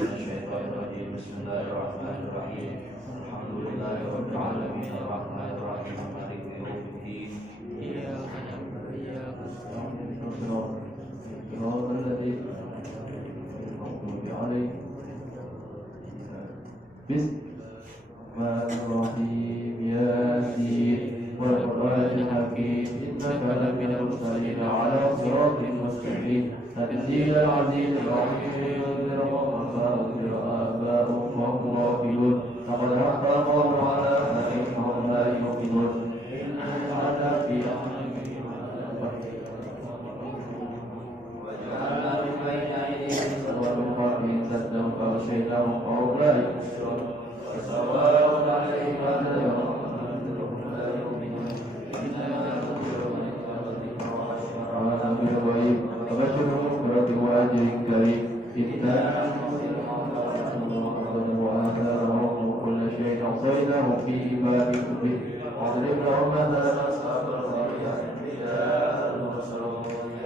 من الشيطان الرجيم. بسم الله الرحمن الرحيم. الحمد لله رب العالمين الرحمن الرحيم مالك يوم الدين. إياك نعبد وإياك نستعين صراط الذين المغضوب عليهم. بسم الله الرحيم. ياسين والقرآن الحكيم إنك لمن المرسلين على صراط مستقيم. تنزيل العزيز الرحيم ينذر قوما أنذر آباؤهم وهم غافلون. لقد حق الله على أولئك لا يؤمنون. إنا جعلنا في أعناقهم وجعلنا من بين أيديهم سدا ومن خلفهم سدا فأغشيناهم فهم لا يبصرون. وسواء عليهم أنذرهم أم لا يؤمنون. إنما تنذر من اتقى الذكر وأشرع بالغيب وبشرهم برب وأجر كريم. إنا نحن وآثارهم وكل شيء أحصيناه في إمام مبين. واضرب لهم مثلا أصحاب القرية إذ جاء المرسلون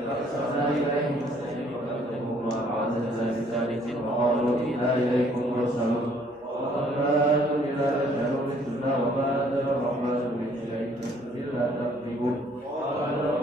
فأرسلنا إليهم اثنين فكذبوا فعززنا بثالث فقالوا إنا إليكم مرسلون. وما أنتم إلا بشر مثلنا وما أنزل الرحمن من شيء إلا تكذبون. قالوا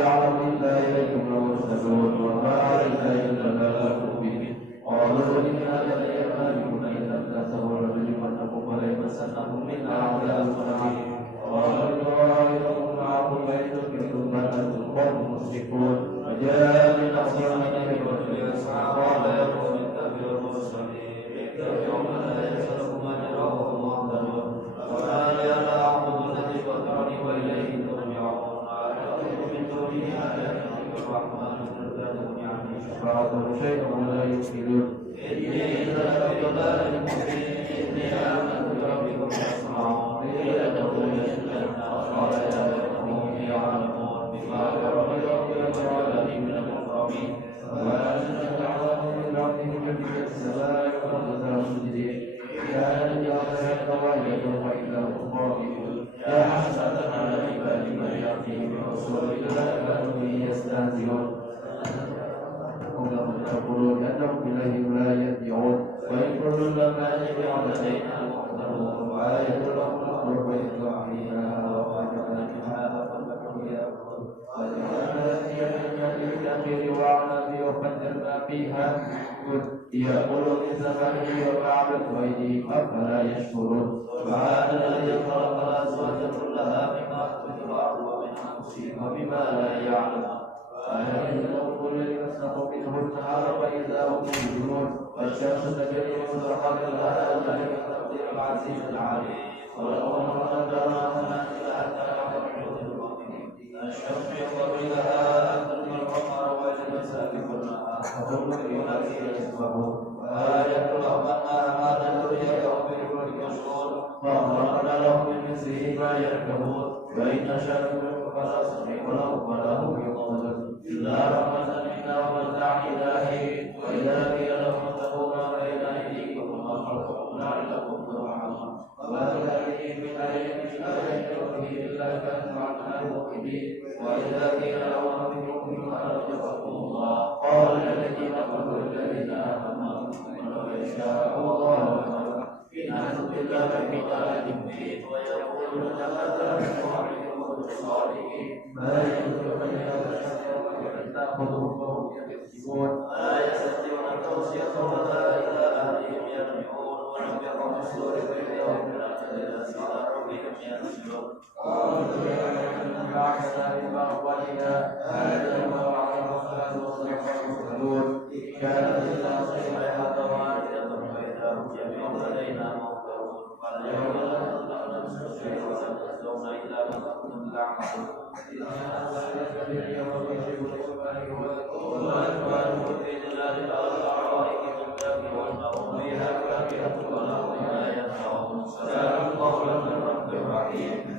يعلم إلا إليكم لمرسلون وما علينا إلا البلاغ المبين. قالوا إنا لإيمانكم إن لم تنتهوا لنرجمنكم وليمسنكم منا عذاب أليم. قالوا أرأيتكم معكم إن تشركوا بل أنتم قوم مسرفون. وجاء من أقصاهم رجل يسعى قال يا قوم اتبعوا المرسلين اتبعوا من لا يسألكم أجرا وهم مهتدون. وما لي لا أعبد الذي فطرني وإليه ترجعون. أعبد من دونه آلهة الرحمن فزادوني عني شفاعتهم شيئا ولا يفسدون. إني إذا لفي ضلال مبين. إني آمنت بربكم فاسمعون. قيل ادخلوا الجنة قال يا قوم يعلمون بما غفر ربي وجعلني من المكرمين. وأنزل عليهم من ربهم من السماء وأنزل مسجدين كانت يعطيها قواعد وإذا هم خائفون. يا حسرة على عباد من يأتيهم برسول لا كانوا به يستهزئون. هم يقولون أنهم إليهم لا يرجعون. وإن كل لما جميع لدينا محضرون. وآية لهم الأرض وإطلاعها وفجرنا منها فلنحيا وجعلنا فيها من الأخير وأعناب وفجرنا فيها يأكل من ثمره وكعبة أيديهم أفلا يشكرون. سبحان الذي خلق الأزواج كلها مما تنبت الأرض ومن أنفسهم ومما لا يعلمون. فأينهم الذي يسلخ منه النهار فإذا هم مبصرون. والشمس تجري مستقر لها ذلك تقدير العزيز العليم. والقمر قدرناه منازل حتى يعلم المؤمنين. الشمس ينبغي لها أن تدرك القمر ويجب سابق النهار وكل ينادي يسبحون. وآية لهم أنها ما تدري يوم بالفلك مشغول فأغرقنا لهم من مثله ما يركبون. وإن نشأ نغرقهم فلا صريخ لهم ولا هم ينقذون إلا رحمة منا ومتاع إلى حين. وإذا قيل لهم اتقوا ما بين أيديكم وما خلفكم لعلكم ترحمون. وما تأتيهم من آية ربهم إلا كانوا عنها مؤمنين. وإذا قيل لهم أنفقوا مما رزقكم الله قال الذين كفروا الذين آمنوا لو يشاء الله إن أنتم إلا في ضلال مبين. ويقولون متى نعلم الصالحين ما يدرك من تأخذهم فهم يكذبون. ولا يستطيعون توصية ولا إلى أهلهم يرجعون. ونبئهم بالسوء في يوم الآخرة إلى ربهم ينزلون. قالوا يا أيها بعثنا بمقبلنا هذا ما وعد الرحمن وصدق المرسلون. إن كانت إلا صيحة واحدة فإذا هم جميع لدينا محضرون. واليوم لا تظلم نفس شيئا ولا تجزون إلا ما كنتم تعملون. إنما ذلك اليوم يجب وأكبر في ظلال الأرائك متكئون فيها فاكهة ولهم ما يدعون. سلام قولا من رب رحيم.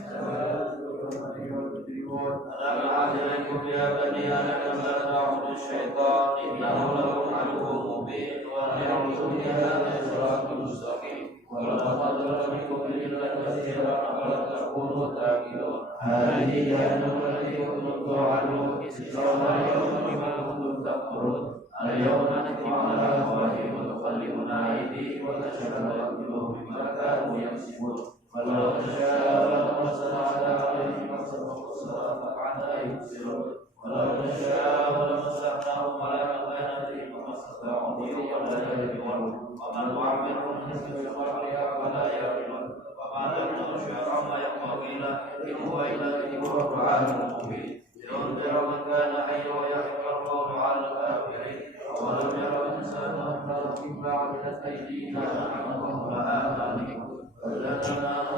ألم أعهد إليكم يا بني آدم لا تعبدوا الشيطان إنه لكم عدو مبين. وأن اعبدوني هذا صراط مستقيم. ولقد ضربكم جبلا كثيرا أفلا تكونوا تعقلون. هذه جهنم التي كنتم توعدون اصلوها اليوم بما كنتم تكفرون. اليوم نختم على أفواههم وتكلمنا به ونشهد نقبله بما كانوا يكسبون ولو نشاء لمسنا على عليهم فسبقوا الصراط فعنا يبصرون ولو نشاء لمسحناهم على مكانتهم فما استطاعوا ضيا ولا يهتدون ومن نعمره ننزل في خلقها فلا يعقلون وما له شعر ما ينبغي له إن هو إلا ذكر وقرآن مبين لينذر من كان حيا ويحق القول على الكافرين أولم يروا الإنسان أننا مما عملت أيدينا نحن آمانهم فلنا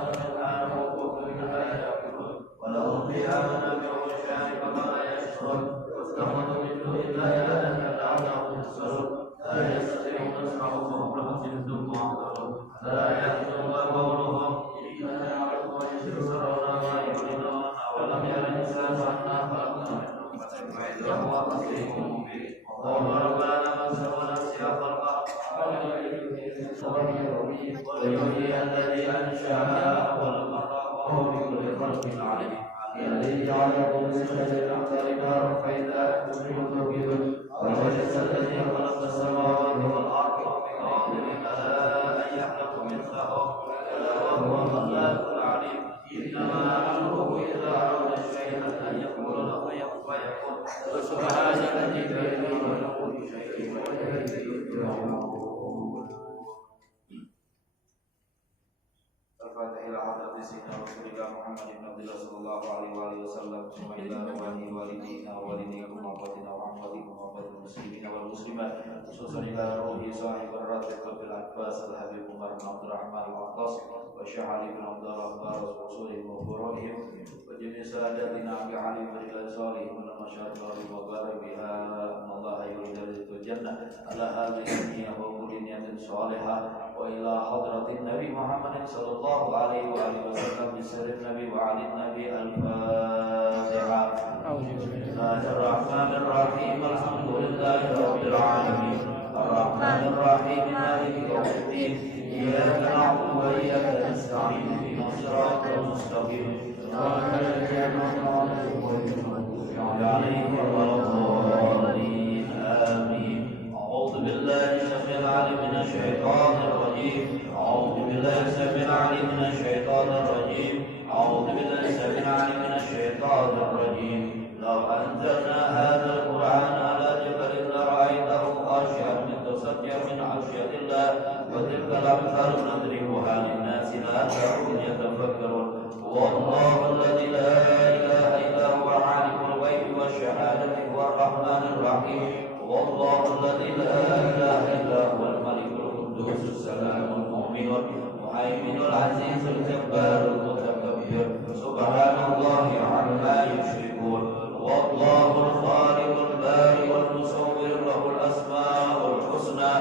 منها وقوم منها يأكلون ولهم فيها منافع وشارب وما يشربون واتخذوا من دون الله آلهة لعلهم ينصرون لا يستطيعون نصرهم وهم لهم جند محضرون لا يحزنك قولهم إننا نعلم ويسرون ما يعلنون أولم ير الإنسان أنا خلقنا من نطفة فإذا هو خصيم مبين وقول ربنا مسه نفسي خلقه ويحيي الذي أنشأها أول مرة وهو بكل خلق عليم الذي جعلكم من شجر الأخضر نارا فإذا أنتم توقدون ووجد الذي خلق السماوات والأرض بقادر على أن يخلق مثلهم وهو الخلاق العليم إنما أمره إذا أراد شيئا أن يقول له كن فيكون سبحان الذي بيده وله شيء وإليه يرجعون. الفاتحة إلى حضرة سيدنا رسول الله محمد بن عبد الله صلى الله عليه وآله وسلم ثم إلى رواه والدينا ووالديكم وأخواتنا وعماتكم وأخوات المسلمين والمسلمات خصوصا إلى روح صاحب الراتب بالأنفاس الحبيب عمر بن عبد الرحمن العطاس والشيخ علي بن عبد الله الفارس وأصولهم وفروعهم وجميع ساداتنا بعلي ورجال صالحهم والمشايخ وبارك بها أن الله يريد الجنة على هذه النية وكل نية صالحة وإلى حضرة النبي محمد صلى الله عليه وآله وسلم بسر النبي وعلي النبي الفاتحة. بسم الله الرحمن الرحيم الحمد لله رب العالمين الرحمن الرحيم مالك يوم الدين إياك نعبد وإياك نستعين اهدنا الصراط المستقيم صراط الذين أنعمت عليهم غير المغضوب عليهم آمين. أعوذ بالله السميع العليم من الشيطان الرجيم أعوذ بالله السميع العليم من الشيطان الرجيم أعوذ بالله السميع العليم من الشيطان الرجيم لو أنزلنا هذا القرآن على جبل لرأيته خاشعا متصدعا من خشية الله وتلك الأمثال نضربها للناس لعلهم يتفكرون والله الذي لا إله إلا هو عالم الغيب والشهادة هو الرحمن الرحيم والله الذي لا إله إلا هو الملك القدوس السلام المؤمن المهيمن العزيز الجبار المتكبر سبحان الله عما يشركون والله الخالق البارئ والمصور له الأسماء الحسنى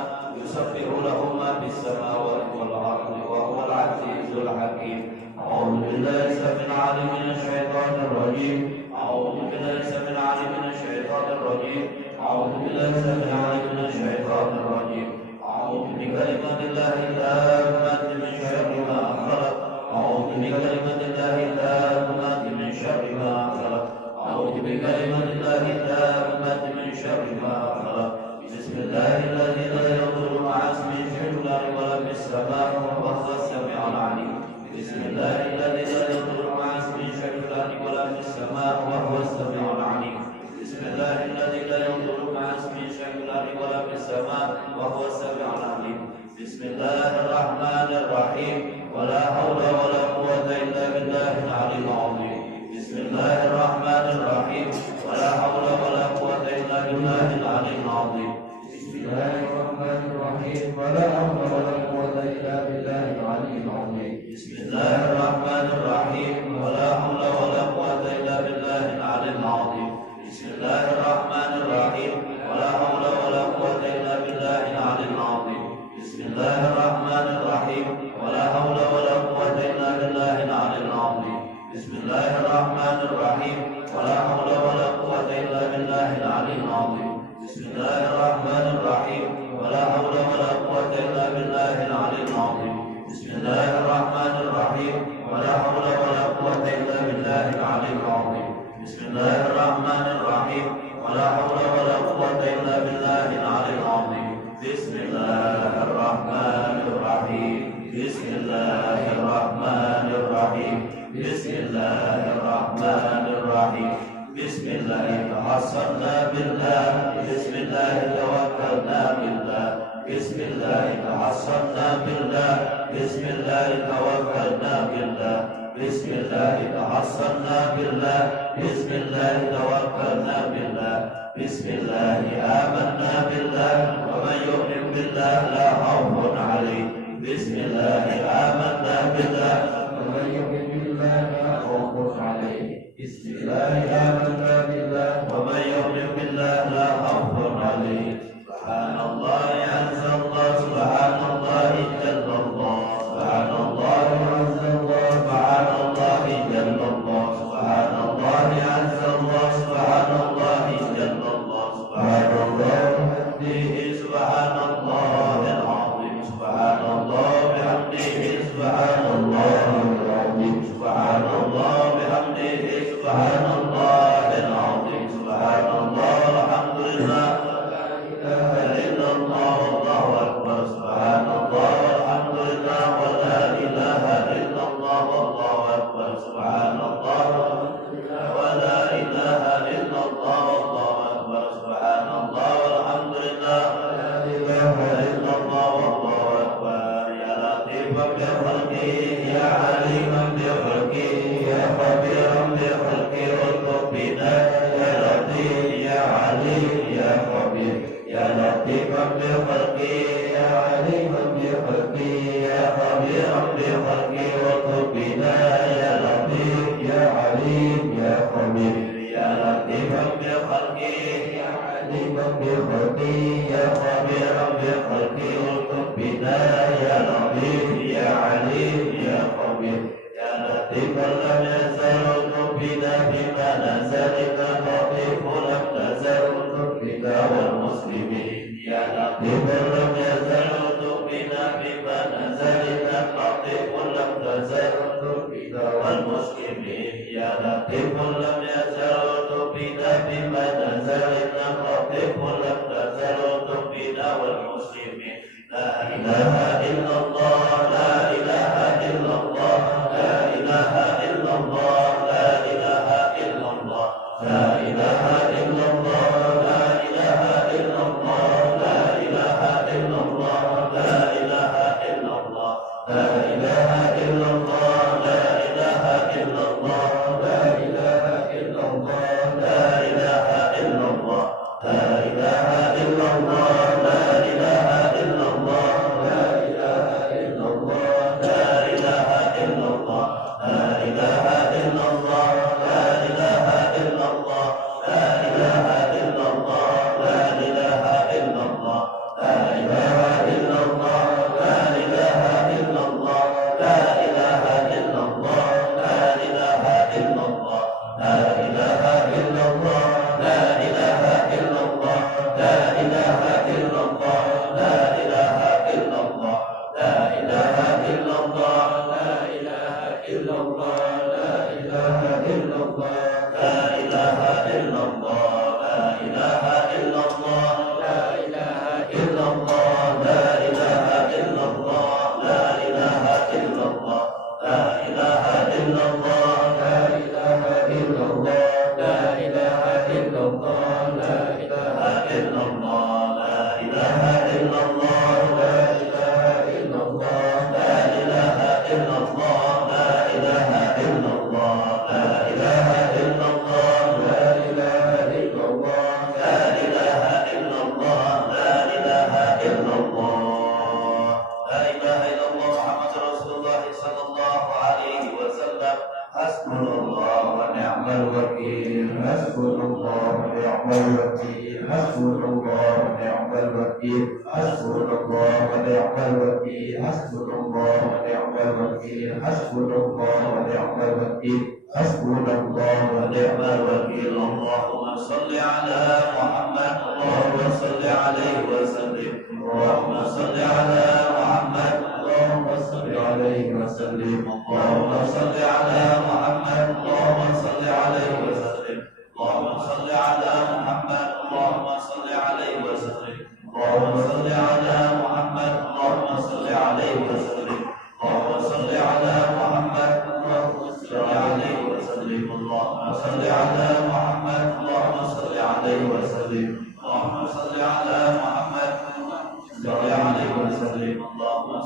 يسبح له ما في السماوات والأرض وهو العزيز الحكيم. أعوذ بالله السميع العليم من الشيطان الرجيم أعوذ بالله السميع العليم من الشيطان الرجيم أعوذ بالله السميع العليم من الشيطان الرجيم أعوذ بكلمات الله التامات من شر ما خلق أعوذ بكلمات الله التامات من شر ما خلق أعوذ بكلمات الله التامات من شر ما خلق. بسم الله الذي لا يضر مع اسمه في الأرض ولا في السماء وهو السميع العليم. بسم الله الذي لا يضر مع اسمه في الأرض ولا في السماء وهو السميع العليم. بسم الله الذي لا يضر مع اسمه شيء في الأرض ولا في السماء وهو السميع العليم. بسم الله الرحمن الرحيم ولا حول ولا قوة إلا بالله العلي العظيم. بسم الله الرحمن الرحيم ولا حول ولا قوة إلا بالله العلي العظيم. بسم الله الرحمن الرحيم ولا حول ولا قوة إلا بالله العلي العظيم. بسم الله الرحمن الرحيم ولا حول ولا قوة إلا بالله العلي العظيم. بسم الله الرحمن الرحيم ولا حول ولا قوة إلا بالله العلي العظيم. بسم الله الرحمن الرحيم ولا حول ولا قوة إلا بالله العلي العظيم. بسم الله الرحمن الرحيم ولا حول ولا قوة إلا بالله العلي العظيم. بسم الله الرحمن الرحيم ولا حول ولا قوة إلا بالله العلي العظيم. بسم الله الرحمن الرحيم ولا حول ولا قوة إلا بالله العلي العظيم. بسم الله الرحمن الرحيم ولا حول ولا قوة إلا بالله العلي العظيم. بسم الله الرحمن Bismillahirrahmanirrahim. Bismillahirrahmanirrahim. Bismillahirrahmanirrahim. Bismillahirrahmanirrahim. Bismillahirrahmanirrahim. Bismillahirrahmanirrahim. Bismillahirrahmanirrahim. Bismillahirrahmanirrahim. Bismillahirrahmanirrahim. Wa man yu'min billahi la khawfun 'alaihim. Bismillahirrahmanirrahim. Wa man yu'min billahi la khawfun 'alaihim. Bismillahirrahmanirrahim. Wa man yu'min billahi la khawfun 'alaihim. Subhanallah azza subhanallah illallah. Subhanallah azza subhanallah illallah. Subhanallah azza subhanallah illallah. Subhanallah bihamdihi subhanallahil azim. Subhanallah bihamdihi subhanallahil azim. Subhanallah bihamdihi subhanallahil azim. Subhanallah alhamdulillah.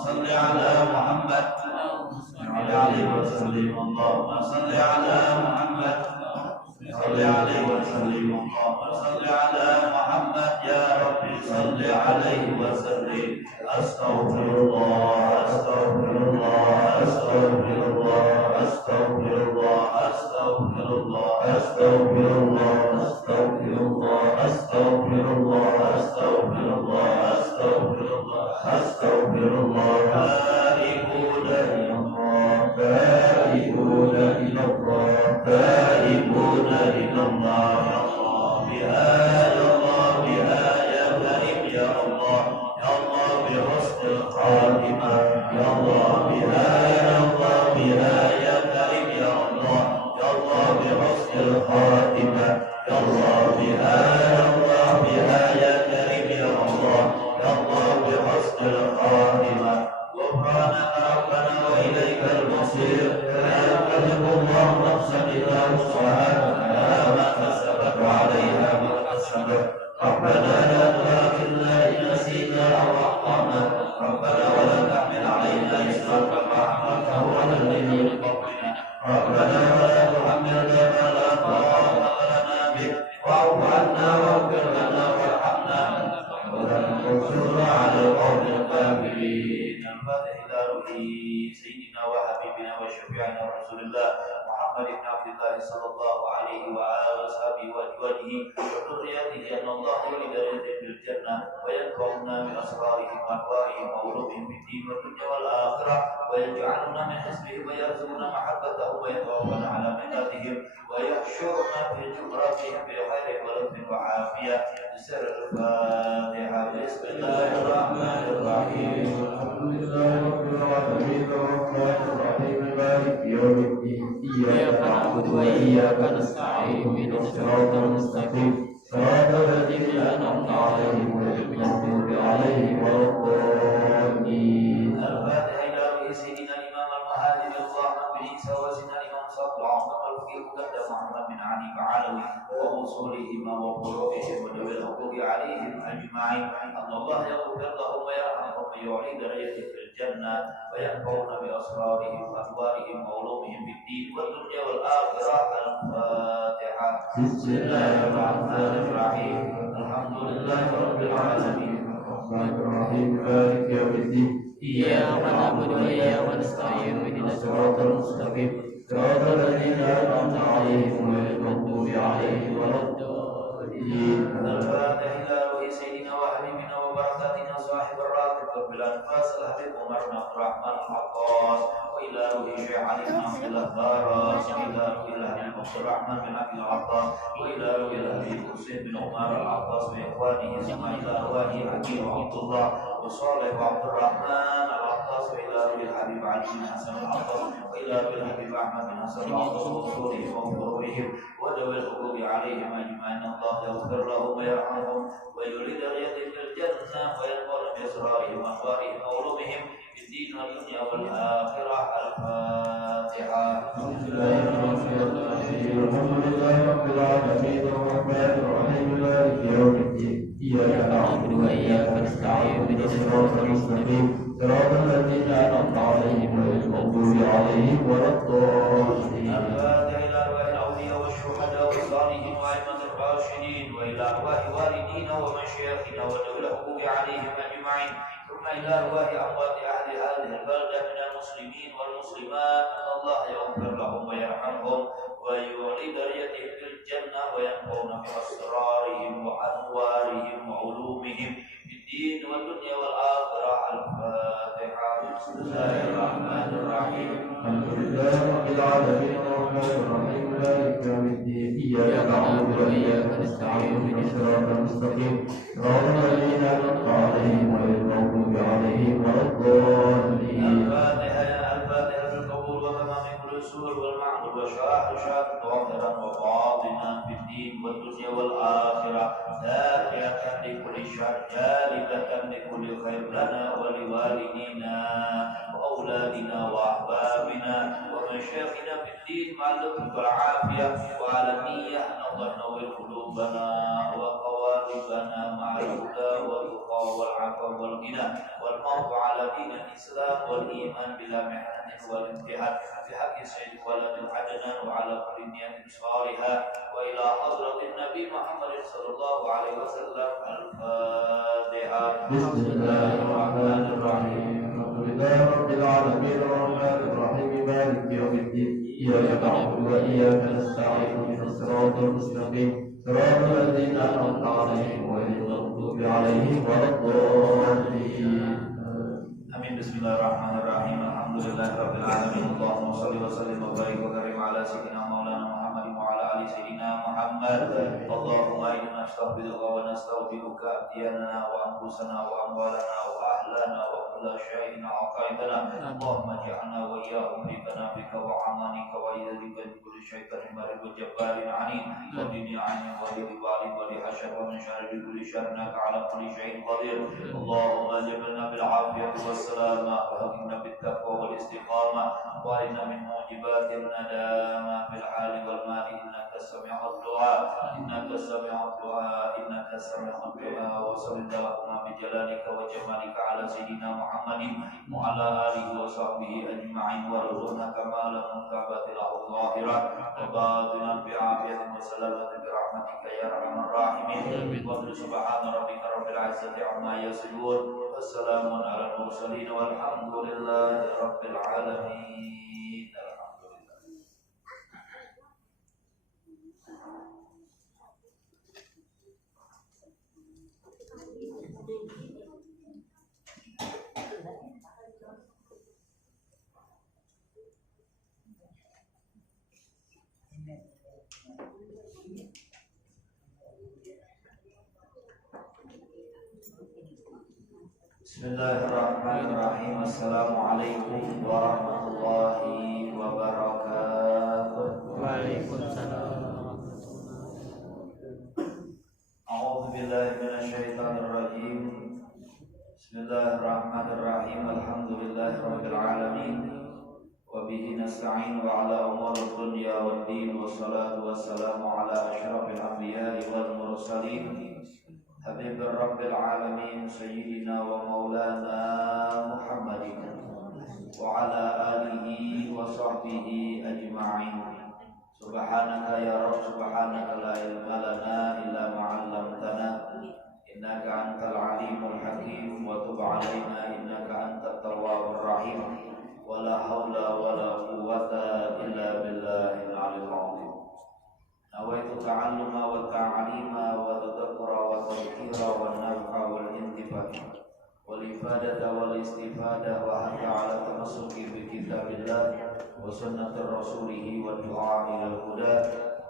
صل على محمد وعلى آله وسلم اللهم صل على محمد صل عليه وسلم اللهم صل على محمد يا رب صل عليه وسلم أستغفر الله أستغفر الله أستغفر الله أستغفر الله أستغفر الله أستغفر الله أستغفر الله أستغفر الله أستغفر الله أستغفر الله أستغفر الله تائبون إلى الله تائبون إلى الله تائبون إلى الله يا الله بها يا الله بها يا كريم يا الله بحسن الخاتمة يا الله بها يا الله بها يا كريم يا الله بحسن الخاتمة يا الله بها يا الله بها يا كريم يا الله بحسن الخاتمة غفرانك ربنا وإليك المصير لا يكلف الله نفسا إلا وسعها لها ما كسبت وعليها ما اكتسبت ربنا لا تؤاخذنا إن نسينا أو أخطأنا ربنا ولا تحمل علينا إصرا كما حملته على الذين من قبلنا ربنا ولا تحملنا ما لا طاقة لنا به واعف عنا واغفر لنا وارحمنا ولا تنصرنا على القوم الكافرين. الفاتح إلى روح سيدنا وحبيبنا وشفيعنا رسول الله محمد بن عبد الله صلى الله عليه وآله وصحبه وأزواجه وذريته أن الله يولد في الجنة وينفعنا بأسرارهم وأنوارهم وعلومهم في الدين والدنيا والآخرة ويجعلنا من حزبهم ويرزقنا محبتهم ويتوفنا على ملتهم ويحشرنا في جمرتهم بخير ولطف وعافية. بسر الفاتحة. بسم الله الرحمن الرحيم. الحمد لله رب العالمين الرحمن الرحيم مالك يوم الدين إياك نعبد وإياك نستعين اهدنا الصراط المستقيم صراط الذين أنعمت عليهم غير المغضوب عليهم ولا الضالين. الفاتحة إلى روح سيدنا الإمام المهاجر الرحمن بن عيسى وسيدنا الإمام صلى الله عليه وسلم الفقيه مقدم محمد بن علي بعلوي وأصولهما وفروعهم وذوي الحقوق عليهم أجمعين أن الله يغفر لهم ويرحمهم ويعلي درجتهم في الجنة وينفعنا بأسرارهم وأنوارهم وعلومهم في الدين والدنيا والآخرة. الفاتحة. بسم الله الرحمن الرحيم. الحمد لله رب العالمين الرحمن الرحيم مالك يوم الدين إياك نعبد وإياك نستعين اهدنا الصراط المستقيم صراط الذين أنعمت عليهم غير المغضوب عليهم ولا الضالين. الفاتحة إلى روح سيدنا وحبيبنا وبركاتنا صاحب الراتب رب الأنفاس الحبيب عمر بن عبد الرحمن العطاس وإلى روح شيخ علي بن عبد الله الدارس وإلى روح الحبيب عبد الرحمن بن عبد العطاس وإلى روح الحبيب حسين بن عمر العطاس وإخوانه ثم إلى أرواح حكيم عبد الله وصالح وعبد الرحمن العطاس وإلى روح الحبيب علي بن حسن العطاس وإلى روح الحبيب أحمد بن حسن العطاس وأصولهم وفروعهم وذوي الحقوق عليهم أجمعين. الله يغفر لهم ويرحمهم ويولد درجتهم في الجنة وينفعنا بأسرارهم وأنوارهم وعلومهم في الدين والدنيا والآخرة. الفاتحة. الحمد لله رب العالمين الرحمن الرحيم مالك يوم الدين إياك نعبد وإياك نستعين اهدنا الصراط المستقيم صراط الذين أنعمت عليهم غير المغضوب عليهم ولا الضالين. الفاتحة إلى أرواح الأولياء والشهداء والصالحين وأئمة الراشدين وإلى أرواح والدينا ومشايخنا وذوي الحقوق عليهم أجمعين ثم إلى أرواح أموات أهل هذه البلدة من المسلمين والمسلمات أن الله يغفر لهم ويرحمهم ويعلي درجتهم في الجنة وينفعنا بأسرارهم وأنوارهم وعلومهم في الدين والدنيا والآخرة. الفاتحة. بسم الله الرحمن الرحيم. الحمد لله رب العالمين الرحمن الرحيم مالك يوم الدين إياك نعبد وإياك نستعين اهدنا الصراط المستقيم صراط الذين أنعمت عليهم غير المغضوب عليهم ولا الضالين. الفاتحة بالقبول وتمام كل سور والمعمول وشاهد ظاهرا وباطنا في الدين والدنيا والآخرة دافعة لكل شر جالبة لكل خير لنا ولوالدينا وأولادنا وأحبابنا ومشايخنا في الدين مع اللطف والعافية وعلى النية أن الله ينور قلوبنا وقوالبنا مع الهدى والتقى والعفاف والغنى والموت على دين الإسلام والإيمان بلا محنة والامتحان بحق سيد ولد العدنان وعلى كل نية صالحة وإلى حضرة النبي محمد صلى الله عليه وسلم. الفاتحة. بسم الله الرحمن الرحيم. الحمد لله رب العالمين الرحمن الرحيم مالك يوم الدين إياك نعبد وإياك نستعين اهدنا الصراط المستقيم صراط الذين أنعمت عليهم غير المغضوب عليهم ولا الضالين. Amin. Bismillahirrahmanirrahim. Alhamdulillahirabbil alamin. Allahumma shalli wa sallim wa barik wa karim ala sayyidina maulana Muhammad wa ala ali sayyidina Muhammad. Allahumma inna nastaghfiruka wa nastaghfiruka diyana wa anfusana wa amwalana wa ahlana wa kulla syai'in a'taitana. Allahumma ja'alna wa iyyahum bi kanafika wa amanika wa idzalika min kulli syai'in marid wa jabbarin 'anid wa dunya 'anid wa li walid wa li hasyar wa min syarri kulli syarrin ala kulli syai'in qadir. Allahumma jabna bil 'afiyati was السلامة وهدنا بالتقوى والاستقامة وارنا من موجبات الندامة في الحال والمال إنك سميع الدعاء إنك سميع الدعاء إنك سميع الدعاء. وصل اللهم بجلالك وجمالك على سيدنا محمد وعلى آله وصحبه أجمعين وارزقنا كمال منتبات الأرض ظاهرة وباطنا بعافية وسلامة برحمتك يا أرحم الراحمين. وقل سبحان ربك رب العزة عما يصفون والسلام على المرسلين والحمد لله رب العالمين. Bismillahirrahmanirrahim. Assalamualaikum warahmatullahi wabarakatuh. Waalaikumsalam. A'udzu billahi minasyaitonir rajim. Bismillahirrahmanirrahim. Alhamdulillahirabbil alamin. Wa bihi nasta'in wa ala umurid dunya waddin wassalatu wassalamu ala asyrafil anbiya'i wal mursalin Habib Rabbil Alamin Sayyidina wa Maulana Muhammadin wa ala alihi wa sahbihi ajma'in. Subhanaka ya Rabb, subhanaka la ilma lana illa ma'allamtana innaka antal alimul hakim wa tub alaina innaka antat tawwabur rahim. Wa la hawla wa la quwwata illa billahil aliyyil azim. Nawaitu ta'alluma wa ta'alima wa tadakkura wa tadhkira wa naf'a wal intifa' wal ifadata wal istifada wa hatta ala tamassuki bi kitabillah wa sunnatir rasulih wa du'a ila al-huda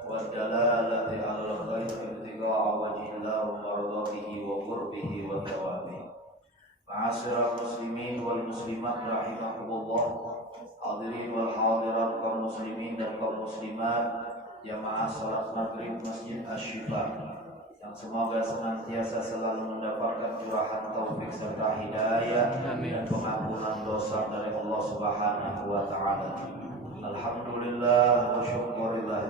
wa dalalati ala al-khair ibtigha'a wajhillah wa mardatihi wa qurbihi wa thawabihi. Ma'asyiral muslimin wal muslimat rahimakumullah, hadirin wal hadirat kaum muslimin dan kaum muslimat jamaah salat maghrib Masjid Asy-Syifa yang semoga senantiasa selalu mendapatkan curahan taufik serta hidayah dan pengampunan dosa dari Allah Subhanahu wa taala. Alhamdulillah wa syukurillah.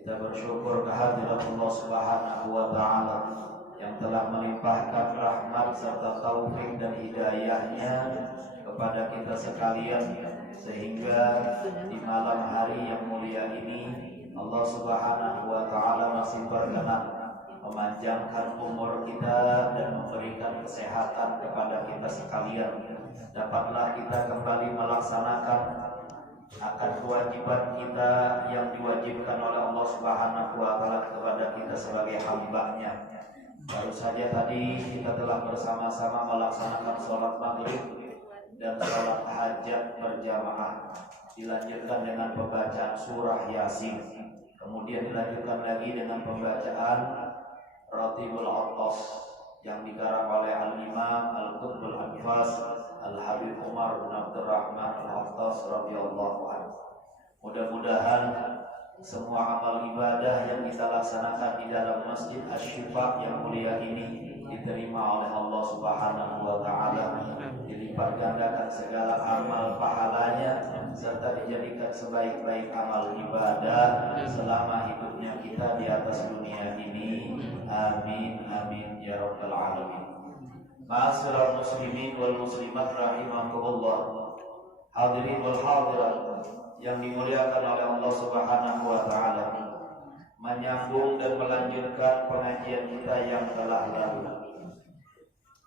Kita bersyukur kehadirat Allah Subhanahu wa taala yang telah melimpahkan rahmat serta taufik dan hidayahnya kepada kita sekalian sehingga di malam hari yang mulia ini Allah Subhanahu wa taala masih berkenan memanjangkan umur kita dan memberikan kesehatan kepada kita sekalian. Dapatlah kita kembali melaksanakan akan kewajiban kita yang diwajibkan oleh Allah Subhanahu wa taala kepada kita sebagai hamba-Nya. Baru saja tadi kita telah bersama-sama melaksanakan sholat maghrib dan sholat hajat berjamaah. Dilanjutkan dengan pembacaan surah Yasin. Kemudian dilanjutkan lagi dengan pembacaan Ratibul Attas yang dikarang oleh Al-Imam Al-Qutbul Anfas Al-Habib Umar bin Abdurrahman Al-Attas radhiyallahu anhu. Mudah-mudahan semua amal ibadah yang kita laksanakan di dalam Masjid Asy-Syifa yang mulia ini diterima oleh Allah Subhanahu wa taala, dilipat gandakan segala amal pahalanya serta dijadikan sebaik-baik amal ibadah selama hidupnya kita di atas dunia ini. Amin amin ya rabbal alamin. Ma'asyiral muslimin wal muslimat rahimakumullah. Hadirin wal hadirat yang dimuliakan oleh Allah Subhanahu wa taala. Menyambung dan melanjutkan pengajian kita yang telah lalu.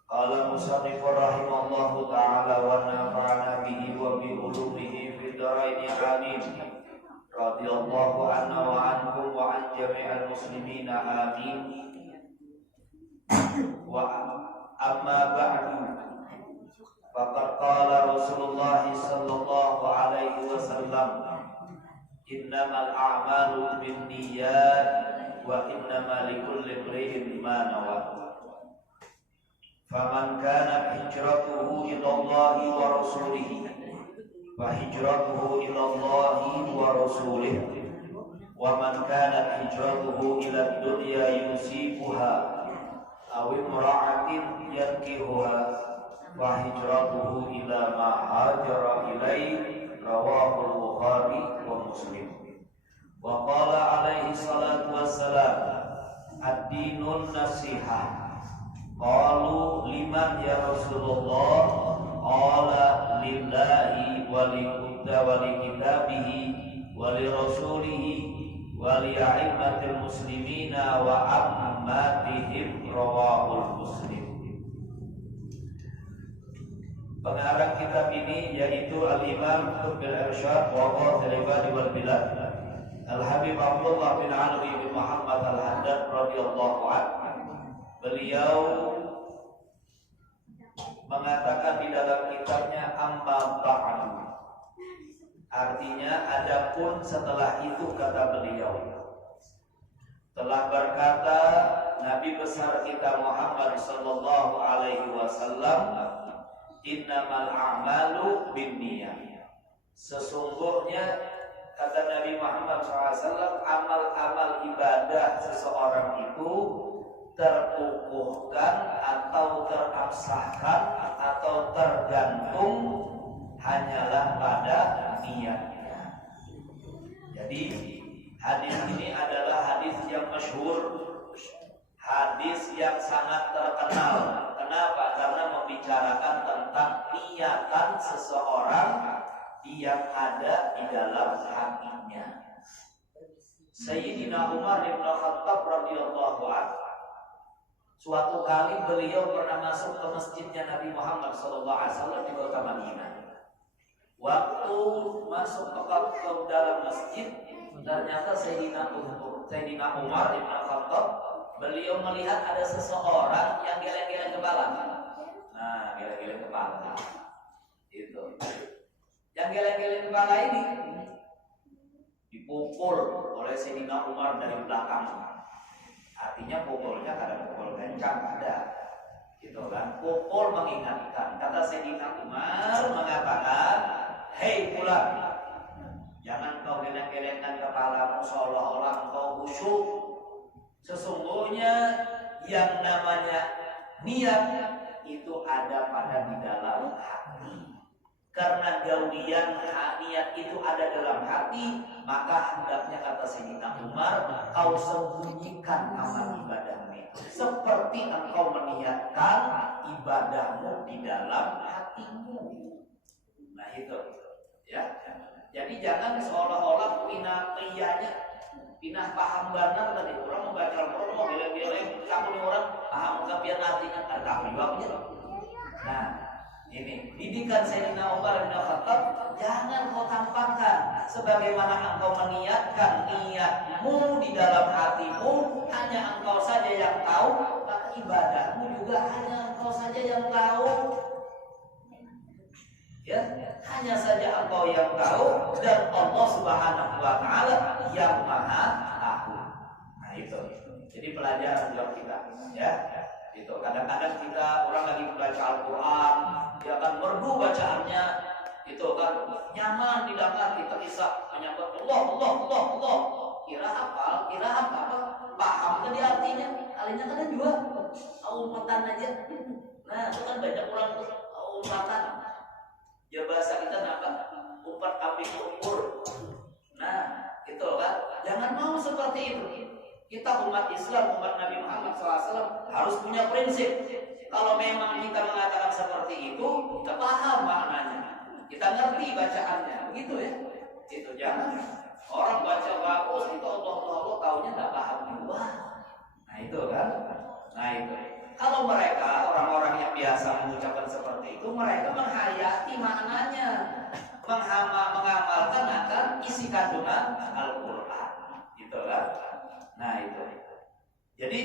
Qala musannif rahimallahu taala wa nafa'ana bihi wa bi ulumihi fid dharain amin. Radhiyallahu anna wa ankum wa an jami'al muslimina amin. Wa amma ba'du. Faqad qala Rasulullah sallallahu alaihi wasallam, innamal a'malu binniyat wa innamal likulli imrin ma nawa. Faman kanat hijratuhu ila Allah wa rasulih fa hijratuhu ila Allah wa rasulih. Wa man kanat hijratuhu ila dunya yusifuha aw imra'atin yankihuha wa hijratuhu ila ma hajara ilaihi. Rawahul Bukhari wa Muslim. Wa qala alaihi salatu wassalam, ad-dinun nasihah. Qalu liman ya Rasulullah? Qala lillahi wa li kitabihi wa li rasulihi wa li a'immatil muslimina wa ammatihim. Rawahul Muslim. Pengarang kitab ini yaitu Al-Imam Qutbil Irsyad wa Qatil Ibadi wal Bilad Al-Habib Abdullah bin Alwi bin Muhammad Al-Haddad radhiyallahu anhu. Beliau mengatakan di dalam kitabnya amma ba'du. Artinya adapun setelah itu, kata beliau, telah berkata Nabi besar kita Muhammad sallallahu alaihi wasallam, innamal a'malu binniyat. Sesungguhnya, kata Nabi Muhammad SAW, amal-amal ibadah seseorang itu terukuhkan atau terabsahkan atau tergantung hanyalah pada niatnya. Jadi hadis ini adalah hadis yang masyhur, hadis yang sangat terkenal. Kenapa? Karena membicarakan tentang niatan seseorang yang ada di dalam hatinya. Sayyidina Umar bin Khattab radhiyallahu anhu, suatu kali beliau pernah masuk ke masjidnya Nabi Muhammad SAW di kota Madinah. Waktu masuk ke dalam masjid, ternyata Sayyidina Umar bin Khattab, beliau melihat ada seseorang yang geleng-geleng kepala. Nah, geleng-geleng kepala itu. Yang geleng-geleng kepala ini dipukul oleh Sayyidina Umar dari belakang. Artinya pukulnya kadang pukul kencang ada, gitu kan? Pukul mengingatkan. Kata Sayyidina Umar mengatakan, hei pulang, jangan kau geleng-gelengkan kepalamu seolah-olah kau khusyuk. Sesungguhnya yang namanya niat itu ada pada di dalam hati. Karena gaulian niat itu ada dalam hati, maka hendaknya, kata Sayyidina Umar, kau sembunyikan amal ibadahmu seperti engkau meniatkan ibadahmu di dalam hatimu. Nah itu, ya. Jadi jangan seolah-olah pinah paham benar tadi. Orang membaca Al-Quran mau geleng-geleng, kamu nih orang paham kapian artinya, tahu juga punya. Nah, ini didikan Sayyidina Umar bin Khattab, jangan kau tampakkan sebagaimana engkau meniatkan niatmu di dalam hatimu, hanya engkau saja yang tahu, maka ibadahmu juga hanya engkau saja yang tahu. Ya, hanya saja engkau yang tahu dan Allah Subhanahu wa taala yang Maha tahu. Nah, itu. Jadi pelajaran buat kita, ya. Itu kadang-kadang kita orang lagi membaca Al-Qur'an, dia akan merdu bacaannya, itu kan nyaman didengar, kita bisa menyebut Allah. Kira hafal, paham kan dia artinya, kalinya kan juga umpatan aja. Nah, itu kan banyak orang umpatan. Ya bahasa kita apa? Umpat api ukur. Nah, itu kan. Jangan mau seperti itu. Kita umat Islam, umat Nabi Muhammad SAW harus punya prinsip. Kalau memang kita mengatakan seperti itu, kita paham maknanya, kita ngerti bacaannya, begitu ya. Itu jangan orang baca bagus itu Allah taunya nggak paham juga. Nah itu kan. Nah itu. Kalau mereka orang-orang yang biasa mengucapkan seperti itu, mereka menghayati maknanya, mengamalkan akan isi kandungan Al-Quran, gitu kan? Nah itu. Jadi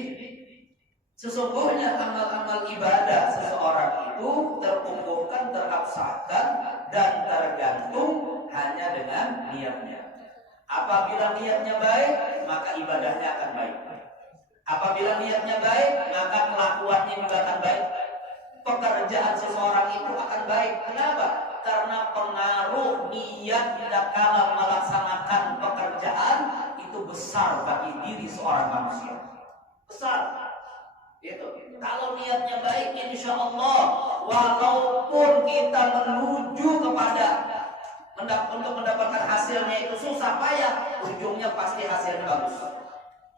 sesungguhnya amal-amal ibadah seseorang itu terkumpulkan, terabsahkan, dan tergantung hanya dengan niatnya. Apabila niatnya baik, maka ibadahnya akan baik. Apabila niatnya baik, maka kelakuannya juga akan baik. Pekerjaan seseorang itu akan baik. Kenapa? Karena pengaruh niat tidak kalah melaksanakan pekerjaan itu besar bagi diri seorang manusia. Besar. Itu. Kalau niatnya baik, insya Allah, walaupun kita menuju kepada untuk mendapatkan hasilnya itu susah payah, ujungnya pasti hasilnya bagus.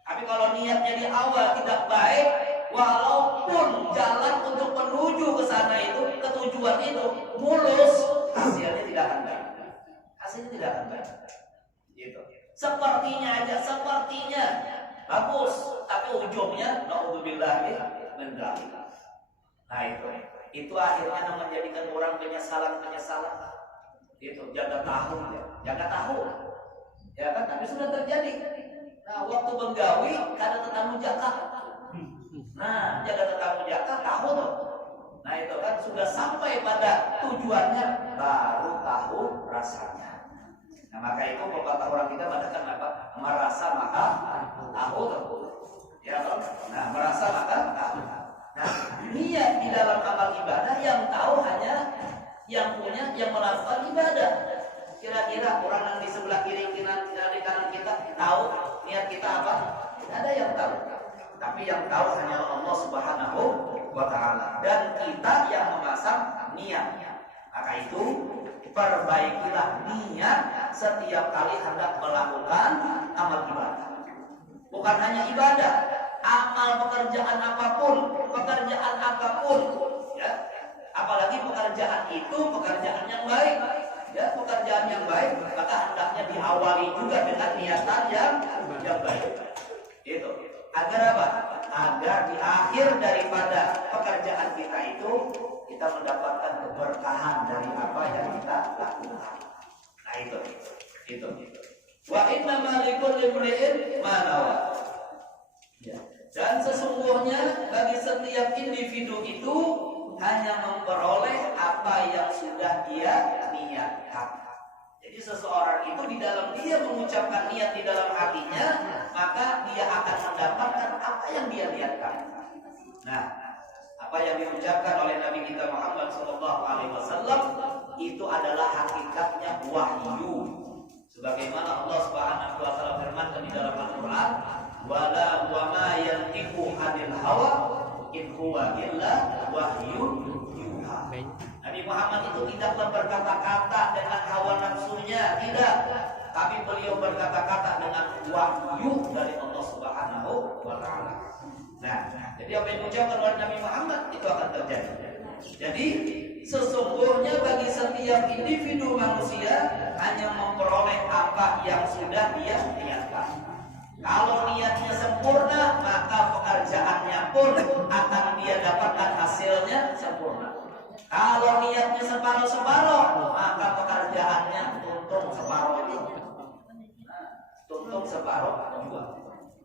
Tapi kalau niatnya di awal tidak baik, walaupun jalan untuk menuju ke sana itu, ke tujuan itu mulus, hasilnya tidak akan baik. Hasilnya tidak akan baik. Gitu. Sepertinya aja, sepertinya bagus, tapi ujungnya naudzubillah min dzalik. Nah itu akhirnya menjadikan orang penyesalan. Itu jaga tahu, ya kan? Tapi sudah terjadi. Nah, waktu menggawi kada tetamu jakak. Nah, jaga tetamu jakak tahu tuh. Nah, itu kan sudah sampai pada tujuannya baru tahu rasanya. Nah, maka itu pepatah orang kita mengatakan apa? Merasa maka tahu tuh. Ya kan? Nah, merasa maka tahu. Nah, niat di dalam amal ibadah yang tahu hanya yang punya, yang melakukan ibadah. Kira-kira orang yang di sebelah kiri di kanan kita tahu niat kita apa? Tidak ada yang tahu. Tapi yang tahu hanya Allah Subhanahu wa Ta'ala. Dan kita yang memasang niatnya. Maka itu perbaikilah niat setiap kali hendak melakukan amal ibadah. Bukan hanya ibadah, amal pekerjaan apapun, ya. Apalagi pekerjaan itu pekerjaan yang baik. Ya, pekerjaan yang baik maka hendaknya diawali juga dengan niatan yang baik. Itu. Agar apa? Agar di akhir daripada pekerjaan kita itu kita mendapatkan keberkahan dari apa yang kita lakukan. Nah itu. Wa inna likulli imri'in ma nawa. Ya. Dan sesungguhnya bagi setiap individu itu hanya memperoleh apa yang sudah dia niatkan. Jadi seseorang itu di dalam dia mengucapkan niat di dalam hatinya, maka dia akan mendapatkan apa yang dia niatkan. Nah, apa yang diucapkan oleh Nabi kita Muhammad SAW itu adalah hakikatnya wahyu. Sebagaimana Allah Subhanahu wa Ta'ala firmankan di dalam Al-Quran, wala wa ma yantiqu 'anil hawa in huwa illa wahyun yuha. Nabi Muhammad itu tidak berkata-kata dengan hawa nafsunya, tidak. Tapi beliau berkata-kata dengan wahyu dari Allah Subhanahu wa Ta'ala. Nah, jadi apa yang diucapkan oleh Nabi Muhammad itu akan terjadi. Jadi sesungguhnya bagi setiap individu manusia hanya memperoleh apa yang sudah dia niatkan. Kalau niatnya sempurna, maka pekerjaannya pun akan dia dapatkan hasilnya sempurna. Kalau niatnya separuh-separuh, maka pekerjaannya tuntung separuh itu. Tuntung separuh juga.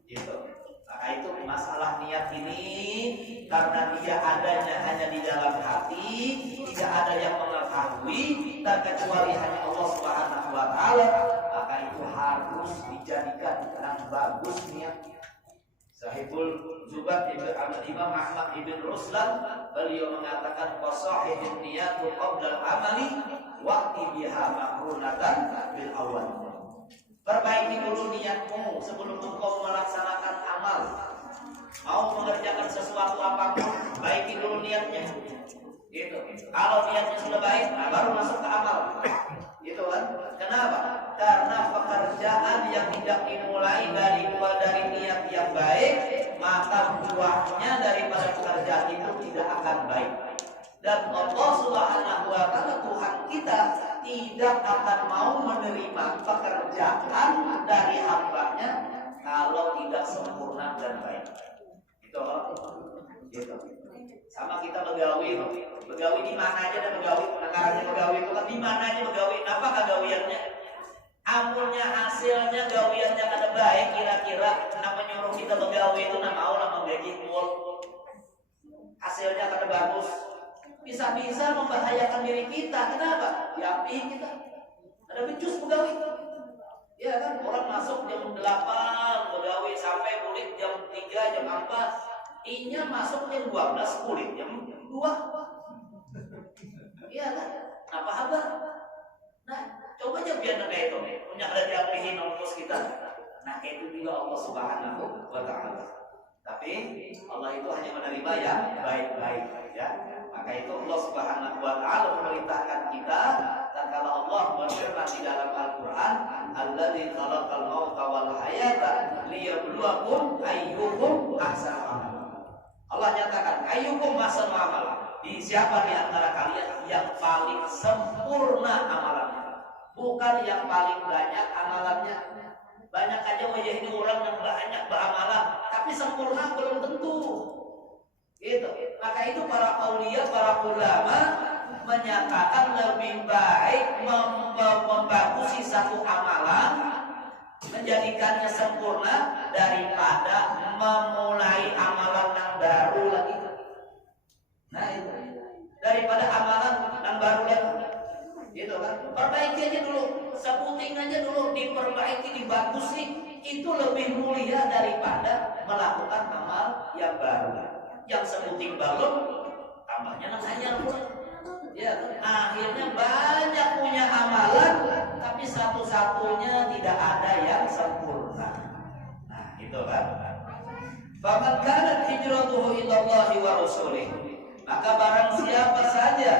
Gitu. Maka itu masalah niat ini karena dia adanya hanya di dalam hati, tidak ada yang mengetahui, terkecuali hanya Allah Subhanahu wa Ta'ala. Maka itu harus dijadikan dengan bagus niatnya. Sahibul Zubat Imam Ahmad ibn Ruslan beliau mengatakan qasahihin niyatu qabla al-amali waqti biha makrunatan bil awal. Perbaiki dulu niatmu sebelum engkau melaksanakan amal. Mau mengerjakan sesuatu apapun, baiki dulu niatnya. Gitu. Kalau niatnya sudah baik, baru masuk ke amal. Gitu kan? Kenapa? Karena pekerjaan yang tidak dimulai dari niat yang baik, maka buahnya daripada pekerjaan itu tidak akan baik. Dan Allah Subhanahu wa Ta'ala Tuhan kita tidak akan mau menerima pekerjaan dari hamba-Nya kalau tidak sempurna dan baik. Gitu. Sama kita begawi di mana aja dan begawi, penekarannya begawi itu kan di mana aja begawi, apa kagawiannya? Amunnya hasilnya gawiannya kada baik, kira-kira nama nyuruh kita begawi itu nama Allah menggaji full. Hasilnya kada bagus. Bisa-bisa membahayakan diri kita. Kenapa? Yapi kita. Ada becus begawi. Ya kan, orang masuk jam 8 begawi sampai kulit jam 3, jam 4. Inya masuk jam 12, kulit jam 2. Iya kan? Apa kabar? Nah, coba aja biar kayak itu. Punya ada diapihin ongkos kita. Nah, itu juga Allah Subhanahu wa Ta'ala. Tapi Allah itu hanya menerima yang baik-baik ya. Maka itu Allah Subhanahu wa Ta'ala memerintahkan kita, dan kalau Allah berfirman di dalam Al-Qur'an, "Alladzi khalaqal mauta wal hayata liyabluwakum ayyukum ahsanu amala." Allah nyatakan, "Ayyukum ahsanu amala." Siapa di antara kalian yang paling sempurna amalannya? Bukan yang paling banyak amalannya. Banyak aja wajah ini orang yang banyak beramalan, tapi sempurna belum tentu. Gitu. Maka itu para aulia, para ulama menyatakan lebih baik membagusi satu amalan, menjadikannya sempurna daripada memulai amalan yang baru lagi. Nah itu daripada amalan yang baru lagi. Gitu kan? Perbaiki aja dulu, seputing aja dulu, diperbaiki, dibagusi, itu lebih mulia daripada melakukan amal yang baru. Yang seputing balon, tambahnya nanya pun. Ya, akhirnya banyak punya amalan, tapi satu-satunya tidak ada yang sempurna. Nah, itu kan. Faman kanat hijratuhu ilallahi wa rasulih. Maka barang siapa saja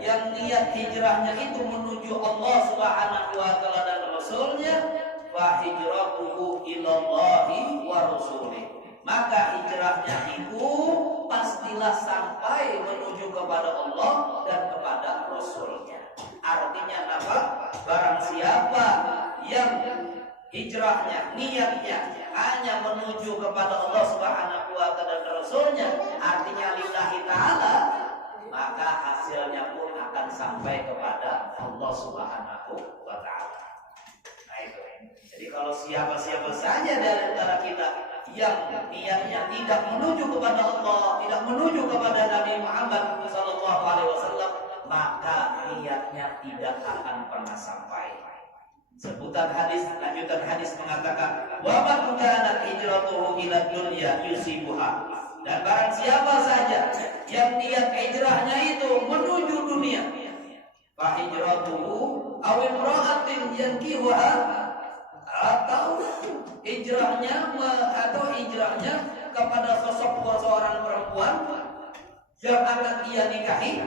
yang niat hijrahnya itu menuju Allah Subhanahu wa Ta'ala dan Rasulnya, fa hijratuhu ilallahi wa rasulih. Maka hijrahnya itu pastilah sampai menuju kepada Allah dan kepada Rasulnya. Artinya apa? Barang siapa yang hijrahnya, niatnya hanya menuju kepada Allah Subhanahu wa Ta'ala dan Rasulnya, artinya lillahi ta'ala, maka hasilnya pun akan sampai kepada Allah Subhanahu wa Ta'ala. Nah itu. Jadi kalau siapa-siapa saja dari antara kita yang niatnya tidak menuju kepada Allah, tidak menuju kepada Nabi Muhammad SAW, maka niatnya tidak akan pernah sampai. Sebutan hadis, lanjutan hadis mengatakan, wa man kanat hijratuhu ila dunya yusibuha. Dan barang siapa saja yang niat hijrahnya itu menuju dunia, fa hijratuhu aw imra'atin yankihuha, atau hijrahnya kepada sosok seorang perempuan yang akan ia nikahi,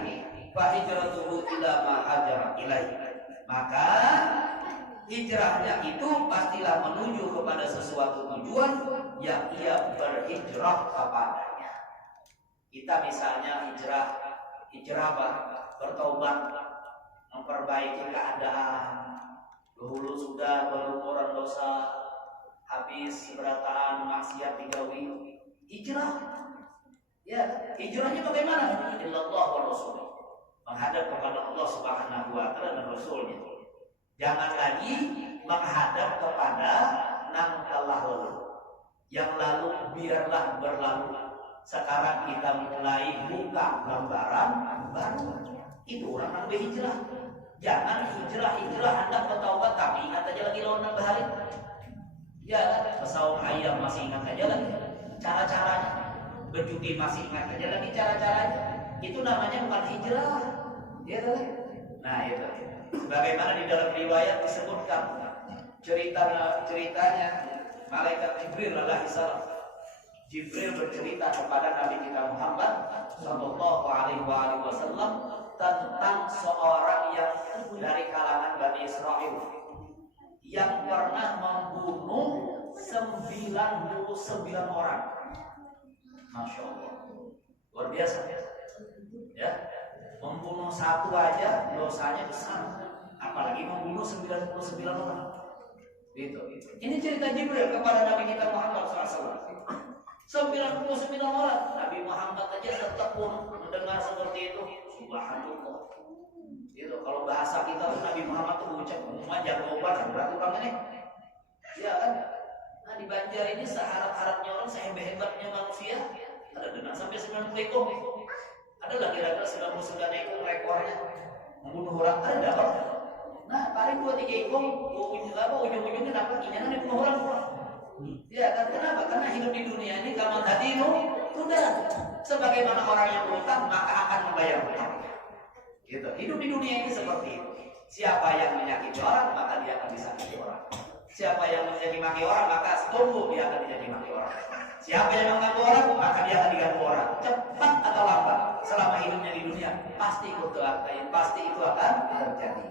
fa hijratuhu ila ma hajara ilaihi. Maka hijrahnya itu pastilah menuju kepada sesuatu tujuan yang ia berhijrah kepadanya. Kita misalnya hijrah apa? Bertobat, memperbaiki keadaan. Dahulu sudah berumuran dosa, habis berataan maksiat digawi. Hijrah. Ya, hijrahnya bagaimana? Illallah wa rasulih. Menghadap kepada Allah Subhanahu wa Ta'ala dan Rasulnya. Jangan lagi menghadap kepada yang telah lalu. Yang lalu biarlah berlalu. Sekarang kita mulai buka lembaran baru. Itu orang yang berhijrah. Jangan hijrah hendak bertaubat tapi ingat aja lagi lawan bahari. Ya, pesawat ayam masih ingat aja lagi cara-caranya. Berjudi masih ingat aja lagi cara-caranya. Itu namanya bukan hijrah. Ya, nah itu. Sebagaimana di dalam riwayat disebutkan ceritanya malaikat Jibril alaihi salam. Jibril bercerita kepada Nabi kita Muhammad sallallahu alaihi wasallam tentang seorang yang dari kalangan Bani Israel yang pernah membunuh 99 orang. Masya Allah, luar biasa ya. Membunuh satu aja dosanya besar, apalagi membunuh 99 orang. Gitu. Ini cerita Jibril kepada Nabi kita Muhammad SAW. 99 orang. Nabi Muhammad aja tetap pun mendengar seperti itu. Subhanallah. Itu kalau bahasa kita Nabi Muhammad tuh mengucap jago banget berarti orang ini. Ya kan? Nah di Banjar ini seharap-harapnya orang, sehebat-hebatnya manusia ada dengan sampai 90 ekor. Ada lagi kira-kira 99 ekor rekornya membunuh orang, ada dapat. Nah paling 2-3 ekor ujung-ujungnya dapat inyanan dibunuh orang. Ya kan kenapa? Karena hidup di dunia ini kamal hadinu sudah sebagaimana orang yang berutang maka akan membayar hutang. Gitu. Hidup di dunia ini seperti itu. Siapa yang menyakiti orang maka dia akan disakiti orang. Siapa yang menjadi maki orang maka tunggu dia akan menjadi maki orang. Siapa yang mengganggu orang maka dia akan diganggu orang. Cepat atau lambat selama hidupnya di dunia pasti itu akan terjadi.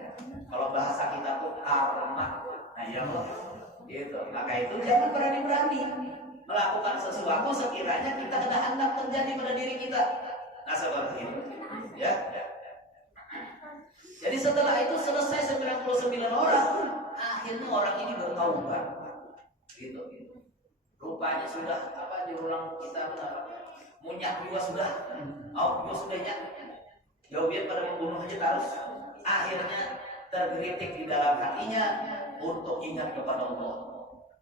Kalau bahasa kita tuh karma. Nah ya Allah. Gitu. Maka itu jangan berani-berani melakukan sesuatu sekiranya kita ada hendak terjadi pada diri kita. Nah seperti ini. Ya. Jadi setelah itu selesai 99 orang, akhirnya orang ini bertaubat. Gitu. Rupanya sudah diulang kita munyak juga sudah. Juga sudahnya. Jauh pada membunuh aja terus. Akhirnya tergelitik di dalam hatinya untuk ingat kepada Allah,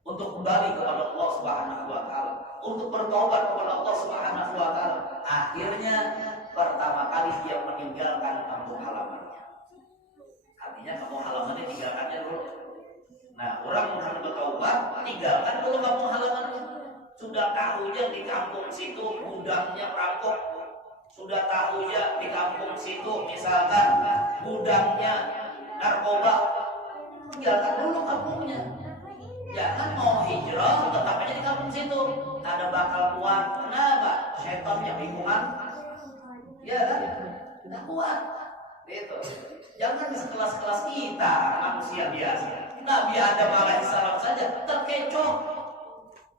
untuk kembali kepada Allah Subhanahu wa taala, untuk bertobat kepada Allah Subhanahu wa taala. Akhirnya pertama kali dia meninggalkan kampung halamannya. Artinya kampung halamannya tinggalkannya dulu. Nah, orang yang bertobat tinggalkan dulu kampung halamannya. Sudah tahunya di kampung situ gudangnya perampok. Sudah tahunya di kampung situ misalkan gudangnya narkoba. Tinggalkan dulu kampungnya. Jangan mau hijrah tetap aja di kampung situ. Ada bakal kuat. Kenapa? Syaitannya lingkungan. Ya kan? Tidak kuat. Itu. Jangan sekelas-kelas kita manusia biasa. Nabi Adam alaihissalam saja terkecoh.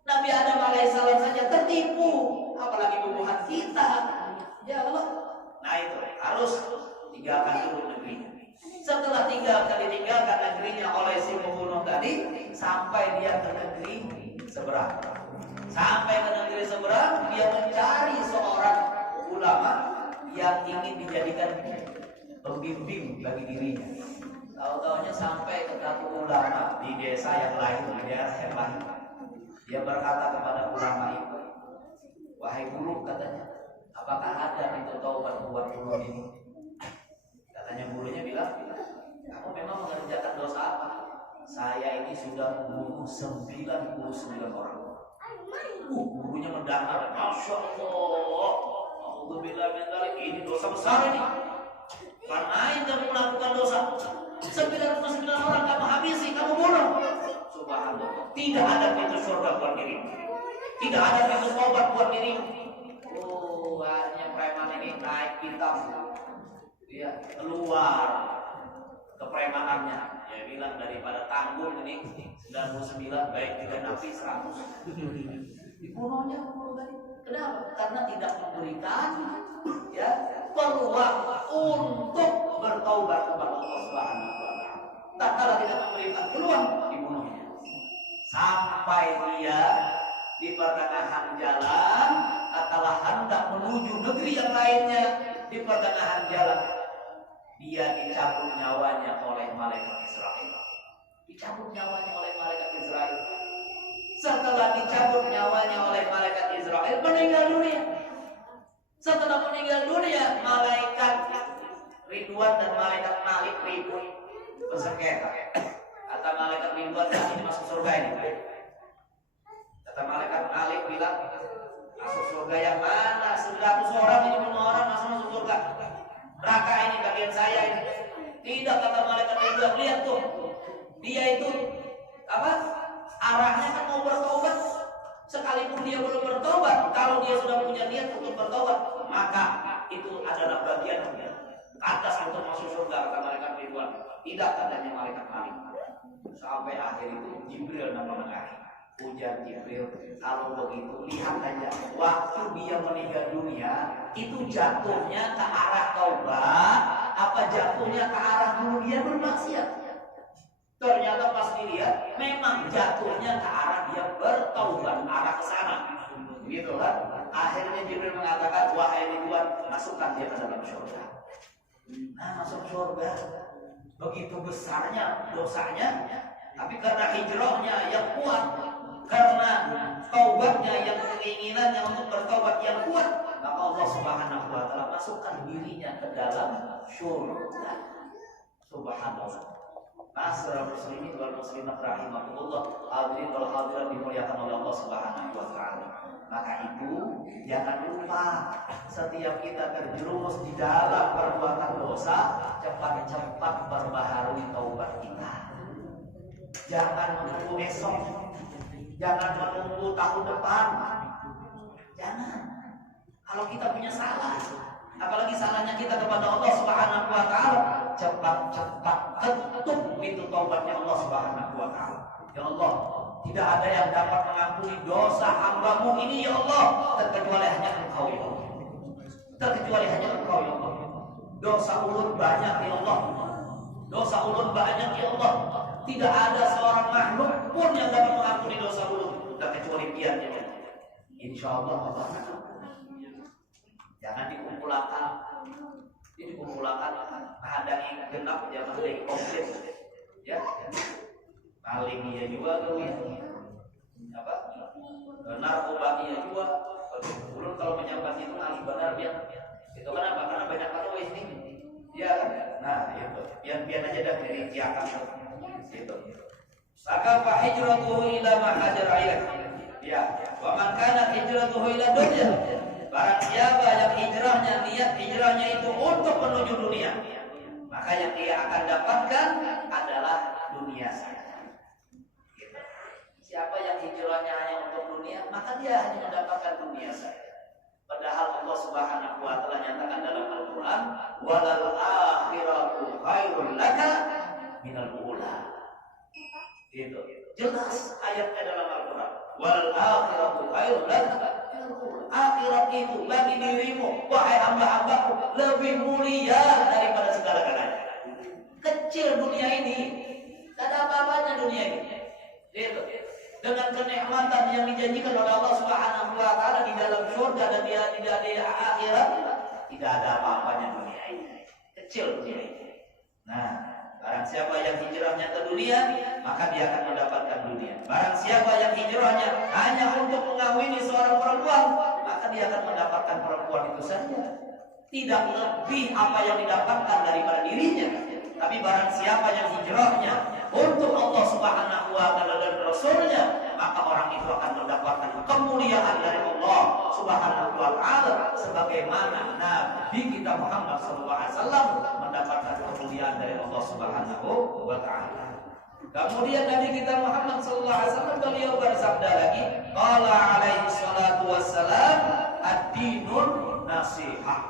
Nabi Adam alaihissalam saja tertipu. Apalagi bubuhan kita. Ya Allah. Nah itu harus tinggalkan dulu negerinya. Setelah ditinggalkan negerinya oleh si pembunuh tadi, sampai dia ke negeri seberang. Sampai ke negeri seberang, dia mencari seorang ulama yang ingin dijadikan pembimbing bagi dirinya. Tahu-tahunya sampai ke satu ulama di desa yang lain, di daerah yang lain. Dia berkata kepada ulama itu, "Wahai guru," katanya, "apakah ada pintu taubat buat guru ini?" Katanya gurunya bilang, "Kamu memang mengerjakan dosa apa?" "Saya ini sudah membunuh 99 orang." Gurunya mendengar, Masya Allah, Alhamdulillah, ini dosa besar ini. Bukan main kamu melakukan dosa. 99 orang kamu habisi, kamu bunuh. Subhanallah. Tidak ada pintu surga buat dirimu. Tidak ada pintu taubat buat dirimu. Hanya preman ini naik pitam. Dia keluar kepremanannya. Dia bilang daripada tanggung ini 99 baik juga nabi 100. Dibunuhnya tadi. Kenapa? Karena tidak memberikan peluang untuk bertaubat kepada Allah Subhanahu wa taala. Tak kala tidak memberikan peluang, dibunuhnya. Sampai dia di pertengahan jalan, tatkala hendak menuju negeri yang lainnya, di pertengahan jalan dia dicabut nyawanya oleh malaikat Israel. Dicabut nyawanya oleh malaikat Israel. Setelah dicabut nyawanya oleh malaikat Israel, meninggal dunia. Setelah meninggal dunia, malaikat Ridwan dan malaikat Malik ribut bersengketa. Kata malaikat Ridwan, ini masuk surga ini. Kata malaikat Malik bilang, masuk surga yang mana? 100 orang ini bunuh orang masuk surga. Neraka ini bagian saya ini. Tidak, kata malaikat Ridwan, lihat tuh. Dia itu arahnya kan mau bertobat. Sekalipun dia belum bertobat, kalau dia sudah punya niat untuk bertobat, maka itu adalah bagian atas untuk masuk surga, kata malaikat Ridwan. Tidak, katanya malaikat Malik. Sampai akhir itu Jibril menengahi. Ujar Jibril, kalau begitu lihat aja waktu dia meninggal dunia itu jatuhnya ke arah taubat apa jatuhnya ke arah dulu dia bermaksiat. Ternyata pas dilihat memang jatuhnya ke arah dia bertaubat, arah ke sana. Begitu kan? Akhirnya Jibril mengatakan, wahai Ridwan, masukkan dia ke dalam surga. Nah, masuk surga. Begitu besarnya dosanya, tapi karena hijrahnya yang kuat, karena taubatnya yang keinginannya untuk bertaubat yang kuat, maka Allah Subhanahu wa taala masukkan dirinya ke dalam surga. Subhanallah. Ma'asyiral muslimin wal muslimat rahimakumullah, hadirin wal hadirat dimuliakan oleh Allah Subhanahu wa taala. Maka itu jangan lupa setiap kita terjerumus di dalam perbuatan dosa, cepat-cepat perbaharui taubat kita. Jangan menunggu esok, jangan menunggu tahun depan. Jangan. Kalau kita punya salah, apalagi salahnya kita kepada Allah Subhanahu wa taala, cepat-cepat ketuk pintu taubatnya Allah Subhanahu wa taala. Ya Allah, tidak ada yang dapat mengampuni dosa hamba-Mu ini ya Allah, terkecuali hanya Engkau ya Allah. Terkecuali hanya Engkau ya Allah. Dosa ulun banyak ya Allah. Dosa ulun banyak ya Allah. Tidak ada seorang makhluk pun yang dapat mengampuni dosa ulun terkecuali Dia ya Allah. Insyaallah Allah. Jangan dikumpulkan. Ini dikumpulkan ada yang genap jangan ada yang komplit. Ya. Maling dia juga tuh ya. Apa? Narkoba dia juga. Ulun kalau menyambat itu ngalih benar dia. Itu kenapa? Karena banyak kalau ini. Ya kan? Nah, itu. Biar aja dah dirinciakan itu. Maka fa hijratuhu ila ma hajara ilaih. Ya, wa man kana hijratuhu ila dunya. Barang siapa yang hijrahnya niat hijrahnya itu untuk menuju dunia, maka yang dia akan dapatkan adalah dunia saja. Siapa yang hijrahnya hanya untuk dunia, maka dia hanya mendapatkan dunia saja. Padahal Allah Subhanahu wa taala nyatakan dalam Al-Qur'an, "Walal akhiratu khairul laka minal ula." Itu jelas ayatnya dalam Al-Qur'an. Walal akhiratu khairul laka minal ula. Akhirat itu bagi dirimu, wahai hamba-hambaku, lebih mulia daripada segala-galanya. Kecil dunia ini, tidak ada apa-apanya dunia ini. Itu. Dengan kenikmatan yang dijanjikan oleh Allah Subhanahu wa taala di dalam surga dan dia tidak di akhirat, tidak ada apa-apanya dunia ini. Kecil dunia ini. Nah, barang siapa yang hijrahnya ke dunia, maka dia akan mendapatkan dunia. Barang siapa yang hijrahnya hanya untuk mengawini seorang perempuan, maka dia akan mendapatkan perempuan itu saja. Tidak lebih apa yang didapatkan daripada dirinya. Tapi barang siapa yang hijrahnya untuk Allah Subhanahu wa taala dan Rasulnya, maka orang itu akan mendapatkan kemuliaan dari Allah Subhanahu wa taala sebagaimana Nabi kita Muhammad sallallahu alaihi wasallam mendapatkan kemuliaan dari Allah Subhanahu wa taala. Kemudian Nabi kita Muhammad sallallahu alaihi wasallam beliau bersabda lagi, qala alaihi salatu wassalam, ad-dinun nasihah.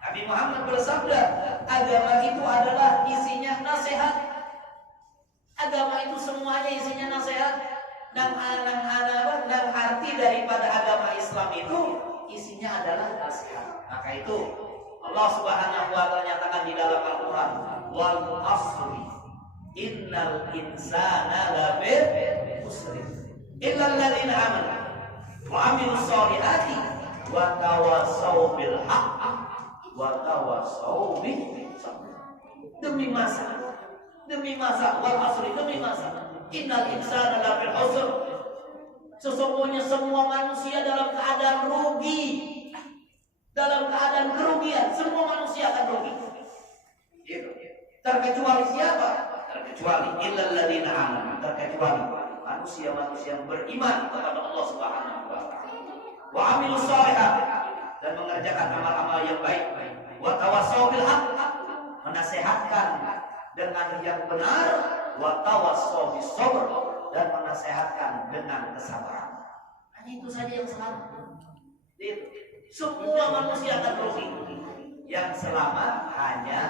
Nabi Muhammad bersabda, agama itu adalah isinya nasihat. Agama itu semuanya isinya nasihat. Dan arti daripada agama Islam itu isinya adalah nasihat. Maka itu Allah Subhanahu wa taala nyatakan di dalam Al-Qur'an, wal asri innal insana lafi khusr illa alladziina aamanu wa 'amilus shalihati wa tawassaw bil haqq wa tawassaw bis sabr. Demi masa wal asri, demi masa innal insana lafi khusr, sesungguhnya semua manusia dalam keadaan rugi, dalam keadaan kerugian. Semua manusia akan rugi. Terkecuali siapa? Terkecuali illal ladzina amanu, terkecuali manusia-manusia yang beriman kepada Allah Subhanahu wa taala. Wa 'amilus shalihat, dan mengerjakan amal-amal yang baik. Wa tawassaw bil haqq, menasihatkan dengan yang benar. Wa tawassaw bis sabr, dan menasehatkan dengan kesabaran. Hanya itu saja yang selamat. Semua manusia akan rugi. Yang selamat hanya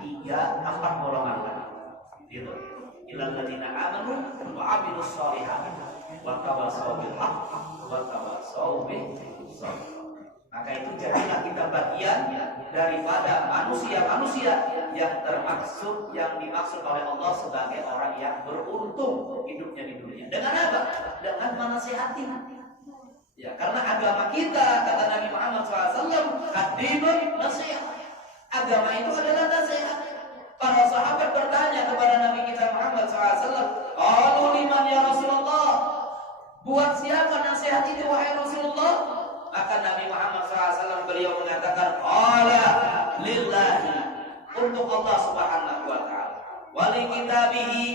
3-4 golongan. Itu. Illal ladzina amanu wa 'amilus shalihat. wa tawassaw bil haqq wa tawassaw bis sabr. Maka itu jadilah kita bagian daripada manusia-manusia yang dimaksud oleh Allah sebagai orang yang beruntung hidupnya di dunia. Dengan apa? Dengan menasihati. Ya, karena agama kita, kata Nabi Muhammad SAW, ad-dinun nasihat. Agama itu adalah nasihat. Para sahabat bertanya kepada Nabi kita Muhammad SAW, qalu liman ya Rasulullah? Buat siapa nasihat itu wahai Rasulullah? Maka Nabi Muhammad SAW beliau mengatakan, qala lillahi, untuk Allah Subhanahu wa taala, wali kitabihi,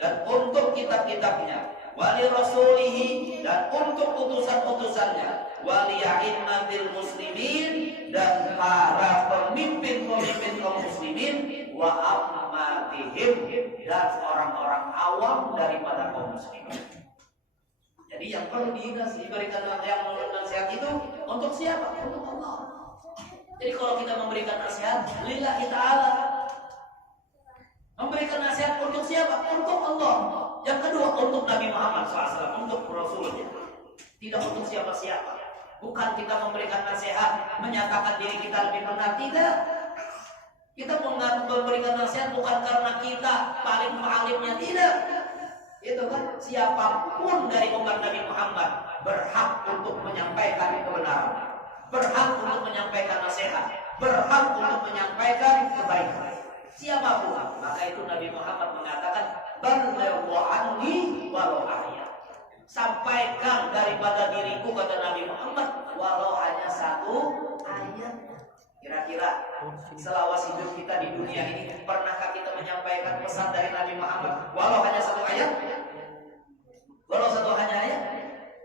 dan untuk kitab-kitabnya, wali rasulihi, dan untuk utusan-utusannya, wali a'immatil muslimin, dan para pemimpin-pemimpin kaum muslimin, wa ammatihim, dan orang-orang awam daripada kaum muslimin. Jadi yang perlu diberikan yang nasihat itu untuk siapa? Untuk Allah. Jadi kalau kita memberikan nasihat lillahi ta'ala, memberikan nasihat untuk siapa? Untuk Allah. Yang kedua untuk Nabi Muhammad SAW, untuk Rasulnya. Tidak untuk siapa-siapa. Bukan kita memberikan nasihat menyatakan diri kita lebih benar, tidak. Kita memberikan nasihat bukan karena kita paling alimnya, tidak. Itu kan, siapapun dari umat Nabi Muhammad berhak untuk menyampaikan kebenaran, berhak untuk menyampaikan nasihat, berhak untuk menyampaikan kebaikan. Siapapun. Maka itu Nabi Muhammad mengatakan, ballighu anni walau ayat. Sampaikan daripada diriku, kata Nabi Muhammad, walau hanya satu ayat. Kira-kira selawas hidup kita di dunia ini, pernahkah kita menyampaikan pesan dari Nabi Muhammad walau hanya satu ayat? Walau satu hanya ayat?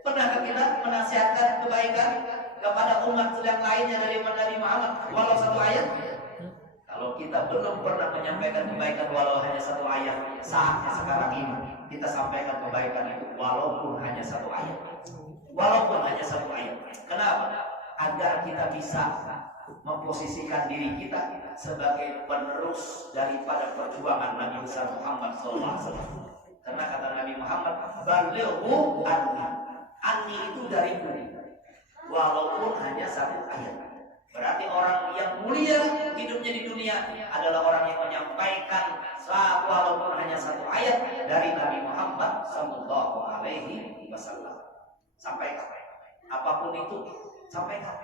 Pernahkah kita menasihatkan kebaikan kepada umat yang lainnya dari Nabi Muhammad walau satu ayat? Kalau kita belum pernah menyampaikan kebaikan walau hanya satu ayat, saatnya sekarang ini kita sampaikan kebaikan itu walaupun hanya satu ayat. Walaupun hanya satu ayat. Kenapa? Agar kita bisa memposisikan diri kita sebagai penerus daripada perjuangan Nabi besar Muhammad SAW. Karena kata Nabi Muhammad, balighu anni. Anni itu dariku, walaupun hanya satu ayat. Berarti orang yang mulia hidupnya di dunia adalah orang yang menyampaikan walaupun hanya satu ayat dari Nabi Muhammad SAW. Sampaikan, apapun itu, sampaikan.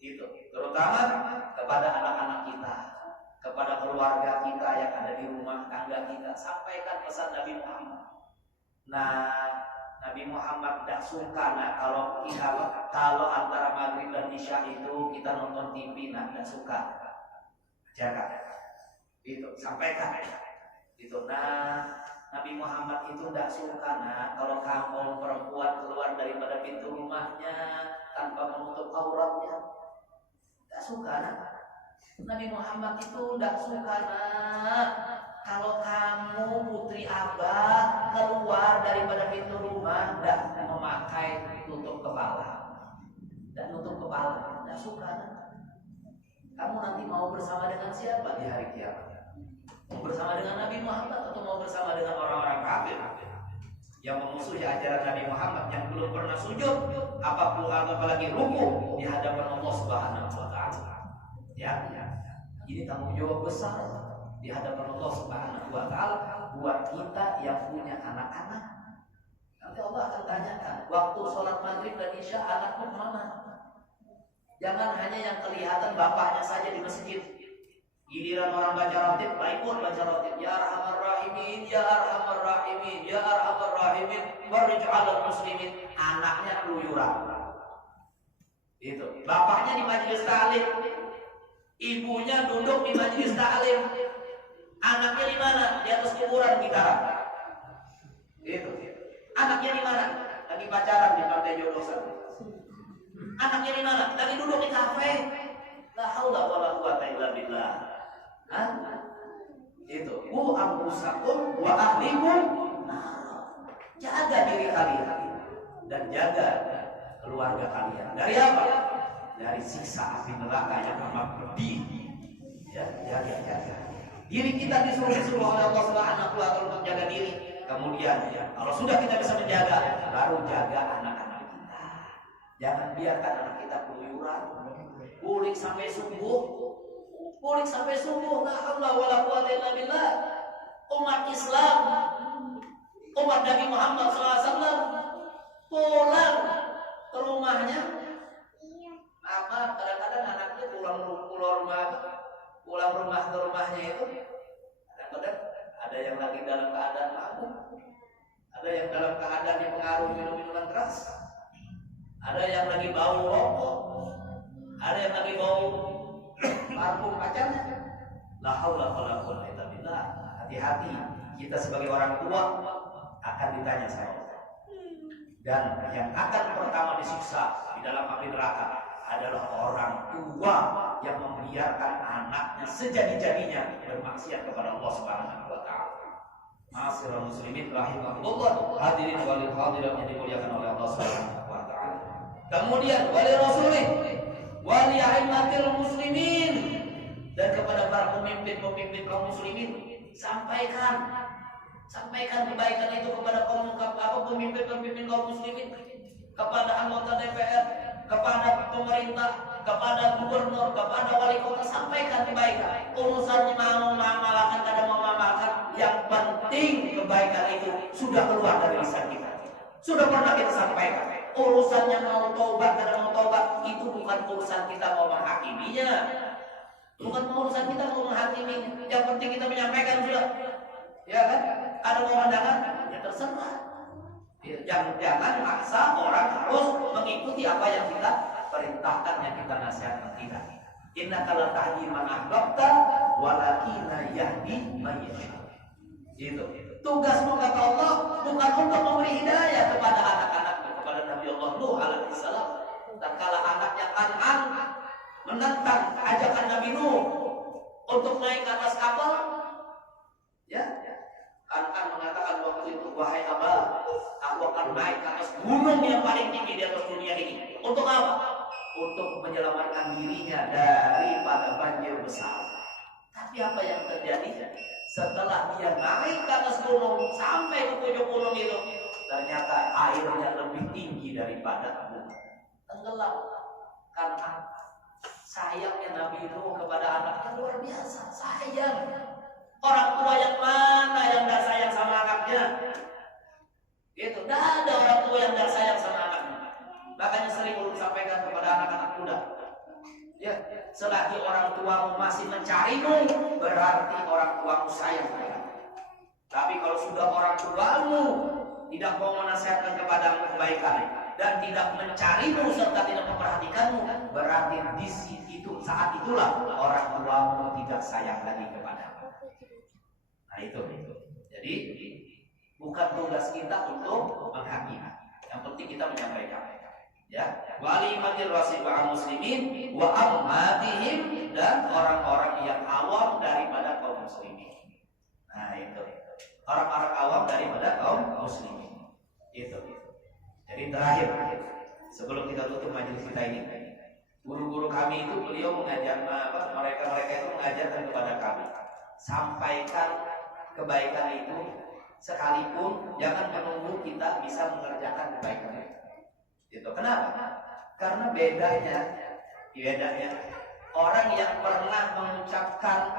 Itu terutama kepada anak-anak kita, kepada keluarga kita yang ada di rumah tangga kita, sampaikan pesan Nabi Muhammad. Nah, Nabi Muhammad tidak suka kalau antara maghrib dan isya itu kita nonton TV, tidak suka. Jaga, itu sampaikan. Itu Nabi Muhammad itu tidak suka kalau kamu perempuan keluar daripada pintu rumahnya tanpa menutup auratnya. Tidak suka Nabi Muhammad itu tidak suka kalau kamu putri abah keluar daripada pintu rumah tidak memakai tutup kepala. Dan nutup kepala tidak suka. Kamu nanti mau bersama dengan siapa di hari kiamat? Mau bersama dengan Nabi Muhammad atau mau bersama dengan orang-orang kafir yang memusuhi ajaran Nabi Muhammad, yang belum pernah sujud apalagi ruku di hadapan Allah Subhanahu wa taala. Ya. Ini tanggung jawab besar di hadapan Allah Subhanahu wa taala buat kita yang punya anak-anak. Nanti Allah akan tanyakan, waktu sholat maghrib dan isya anakmu mana? Jangan hanya yang kelihatan bapaknya saja di masjid. Giliran orang baca ratib, ikut baca ratib. Ya Arhamar Rahimin, Ya Arhamar Rahimin, Ya Arhamar Rahimin, warrij'alal muslimin. Anaknya keluyuran. Itu. Bapaknya di majelis ta'lim, ibunya duduk di majelis ta'lim. Anaknya di mana? Di atas kuburan gitaran. Itu. Anaknya di mana? Lagi pacaran di pantai Jodosan. Anaknya di mana? Lagi duduk di kafe. La haula wala quwata illa billah. Itu. Qu anfusakum wa ahlikum. Jaga diri kalian dan jaga keluarga kalian. Dari apa? Dari siksa api neraka yang amat pedih. Ya, jaga. Diri kita disuruh oleh Allah Subhanahu wa taala untuk jaga diri. Kemudian kalau sudah kita bisa menjaga, baru jaga anak-anak kita. Jangan biarkan anak kita keluyuran, kulik sampai subuh, la haula wala quwwata illa billah. Umat Islam, umat Nabi Muhammad SAW pulang ke rumahnya. Apa kadang-kadang anaknya pulang rumah ke rumahnya itu kadang-kadang ada yang lagi dalam keadaan mabuk, ada yang dalam keadaan dipengaruhi minum-minuman keras, ada yang lagi bau rokok, ada yang lagi bau parfum pacarnya. La haula wala quwwata illa billah. Hati-hati, kita sebagai orang tua akan ditanya sama Allah. Dan yang akan pertama disiksa di dalam api neraka adalah orang tua yang membiarkan anaknya sejadi-jadinya bermaksiat kepada Allah Subhanahu wa taala. Ma'asyiral muslimin rahimakumullah, hadirin wal hadirat yang dimuliakan oleh Allah Subhanahu wa taala. Kemudian wali rasulih wali a'immatil muslimin, dan kepada para pemimpin kaum muslimin sampaikan kebaikan itu kepada pemimpin kaum muslimin, kepada anggota DPR, kepada pemerintah, kepada gubernur, kepada wali kota. Sampaikan kebaikan. Urusannya mau mengamalkan, kadang mau mengamalkan, yang penting kebaikan itu sudah keluar dari lisan kita, sudah pernah kita sampaikan. Urusannya mau taubat, kadang mau taubat, itu bukan urusan kita mau menghakiminya, bukan urusan kita mau menghakiminya. Yang penting kita menyampaikan sudah, ya kan? Ada pemandangan, ya terserah. Jangan maksa orang harus mengikuti apa yang kita perintahkan, yang kita nasihatkan. Tidak. Innaka la tahdi man ahbabta walakinna yahdi man yasha. Itu. Tugasmu kata Allah bukan untuk memberi hidayah kepada anak-anakmu, kepada Nabi Allah Nuh alaihi salam. Dan kala anaknya Kan'an menentang ajakan Nabi Nuh untuk naik ke atas kapal, ya, Kan'an mengatakan waktu itu, wahai Abah, aku akan naik ke atas gunung yang paling tinggi di atas dunia ini. Untuk apa? Untuk menyelamatkan dirinya daripada banjir besar. Tapi apa yang terjadi? Setelah dia naik ke atas gunung sampai ke puncak gunung itu, ternyata airnya lebih tinggi daripada gunung. Tenggelam. Karena sayangnya Nabi Nuh kepada anaknya luar biasa. Sayang. Orang tua yang mana yang tidak sayang sama anaknya? Itu, tidak ada orang tua yang tidak sayang sama anaknya. Makanya sering ulun sampaikan kepada anak-anak muda, ya, selagi orang tuamu masih mencarimu, berarti orang tuamu sayang kepadamu. Tapi kalau sudah orang tuamu tidak mau menasihatkan kepadamu kebaikan dan tidak mencarimu serta tidak memperhatikanmu, berarti saat itulah orang tuamu tidak sayang lagi kepadamu. Nah itu. Jadi bukan tugas kita untuk menghakimi. Yang penting kita menyampaikan. Ya, wali matil wasi'al muslimin wa ammatihim, dan orang-orang yang awam daripada kaum muslimin. Nah itu. Orang-orang awam daripada kaum muslimin. Itu. Jadi terakhir, sebelum kita tutup majelis kita ini, guru-guru kami itu beliau mengajar mereka itu mengajarkan kepada kami, sampaikan kebaikan itu sekalipun jangan menunggu kita bisa mengerjakan kebaikan itu. Itu kenapa? Karena bedanya orang yang pernah mengucapkan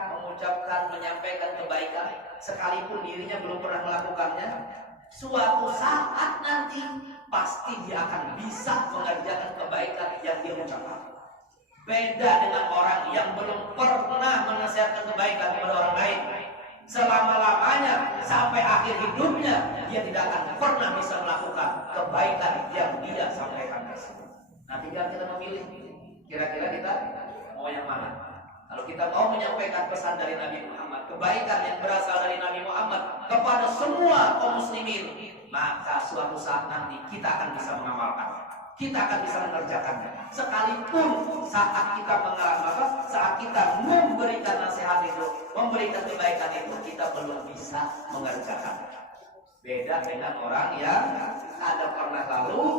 menyampaikan kebaikan sekalipun dirinya belum pernah melakukannya, suatu saat nanti pasti dia akan bisa mengerjakan kebaikan yang dia ucapkan. Beda dengan orang yang belum pernah menasihatkan kebaikan kepada orang lain, selama-lamanya sampai akhir hidupnya dia tidak akan pernah bisa melakukan kebaikan yang dia sampaikan tersebut. Nah, tinggal kita memilih kira-kira kita mau yang mana. Kalau kita mau menyampaikan pesan dari Nabi Muhammad, kebaikan yang berasal dari Nabi Muhammad kepada semua kaum muslimin, maka suatu saat nanti kita akan bisa mengamalkan, kita akan bisa mengerjakannya. Sekalipun saat kita memberikan nasihat itu, memberikan kebaikan itu, kita belum bisa mengerjakan. Beda dengan orang yang ada pernah lalu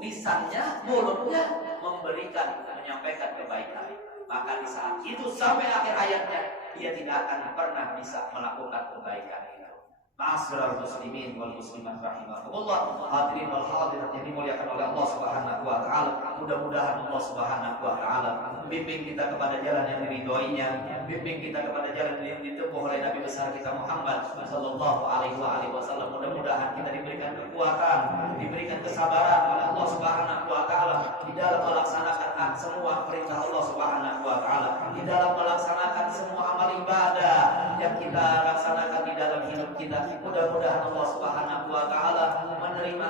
lisannya, mulutnya menyampaikan kebaikan, maka di saat itu sampai akhir hayatnya dia tidak akan pernah bisa melakukan kebaikan itu. Ma'asyiral muslimin wal muslimat rahimakumullah, hadirin wal hadirat yang dimuliakan oleh Allah Subhanahu wa taala. Mudah-mudahan Allah Subhanahu wa taala bimbing kita kepada jalan yang diridhoinya, bimbing kita kepada jalan yang ditempuh oleh Nabi besar kita Muhammad sallallahu alaihi wasallam. Mudah-mudahan kita diberikan kekuatan, diberikan kesabaran oleh Allah Subhanahu wa taala di dalam melaksanakan semua perintah Allah Subhanahu wa taala, di dalam melaksanakan semua amal ibadah yang kita laksanakan di dalam hidup kita. Mudah-mudahan Allah Subhanahu wa taala menerima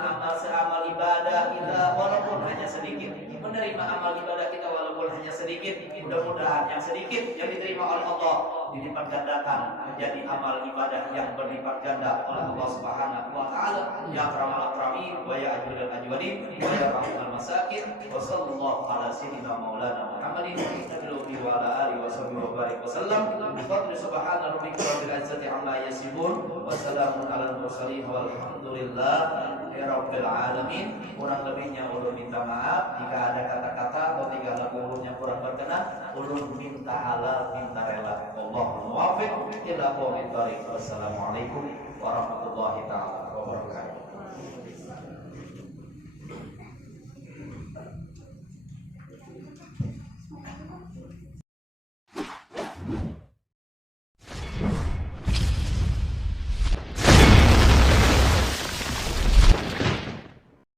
amal ibadah kita walaupun hanya sedikit. Menerima amal ibadah kita walaupun hanya sedikit. Mudah-mudahan yang sedikit yang diterima oleh Allah dilipat gandakan menjadi amal ibadah yang berlipat ganda oleh Allah Subhanahu wa taala. Ya akramal akramin wa ya ajwadal ajwadin wa ya rahmal masakin wa sallallahu ala sayyidina maulana Muhammadin nabiyyina wa ala alihi wa sahbihi wa barik wa sallam. Bi fadli subhana rabbika rabbil izzati amma yasifun wa salamun alal mursalin walhamdulillahi rabbil alamin. Kurang lebihnya ulun minta maaf jika ada kata-kata atau tiga lagu ulun yang kurang berkenan. Ulun minta halal, minta rela. Allahumma muwaffiq ila aqwamit thariq. Wassalamualaikum warahmatullahi taala wabarakatuh.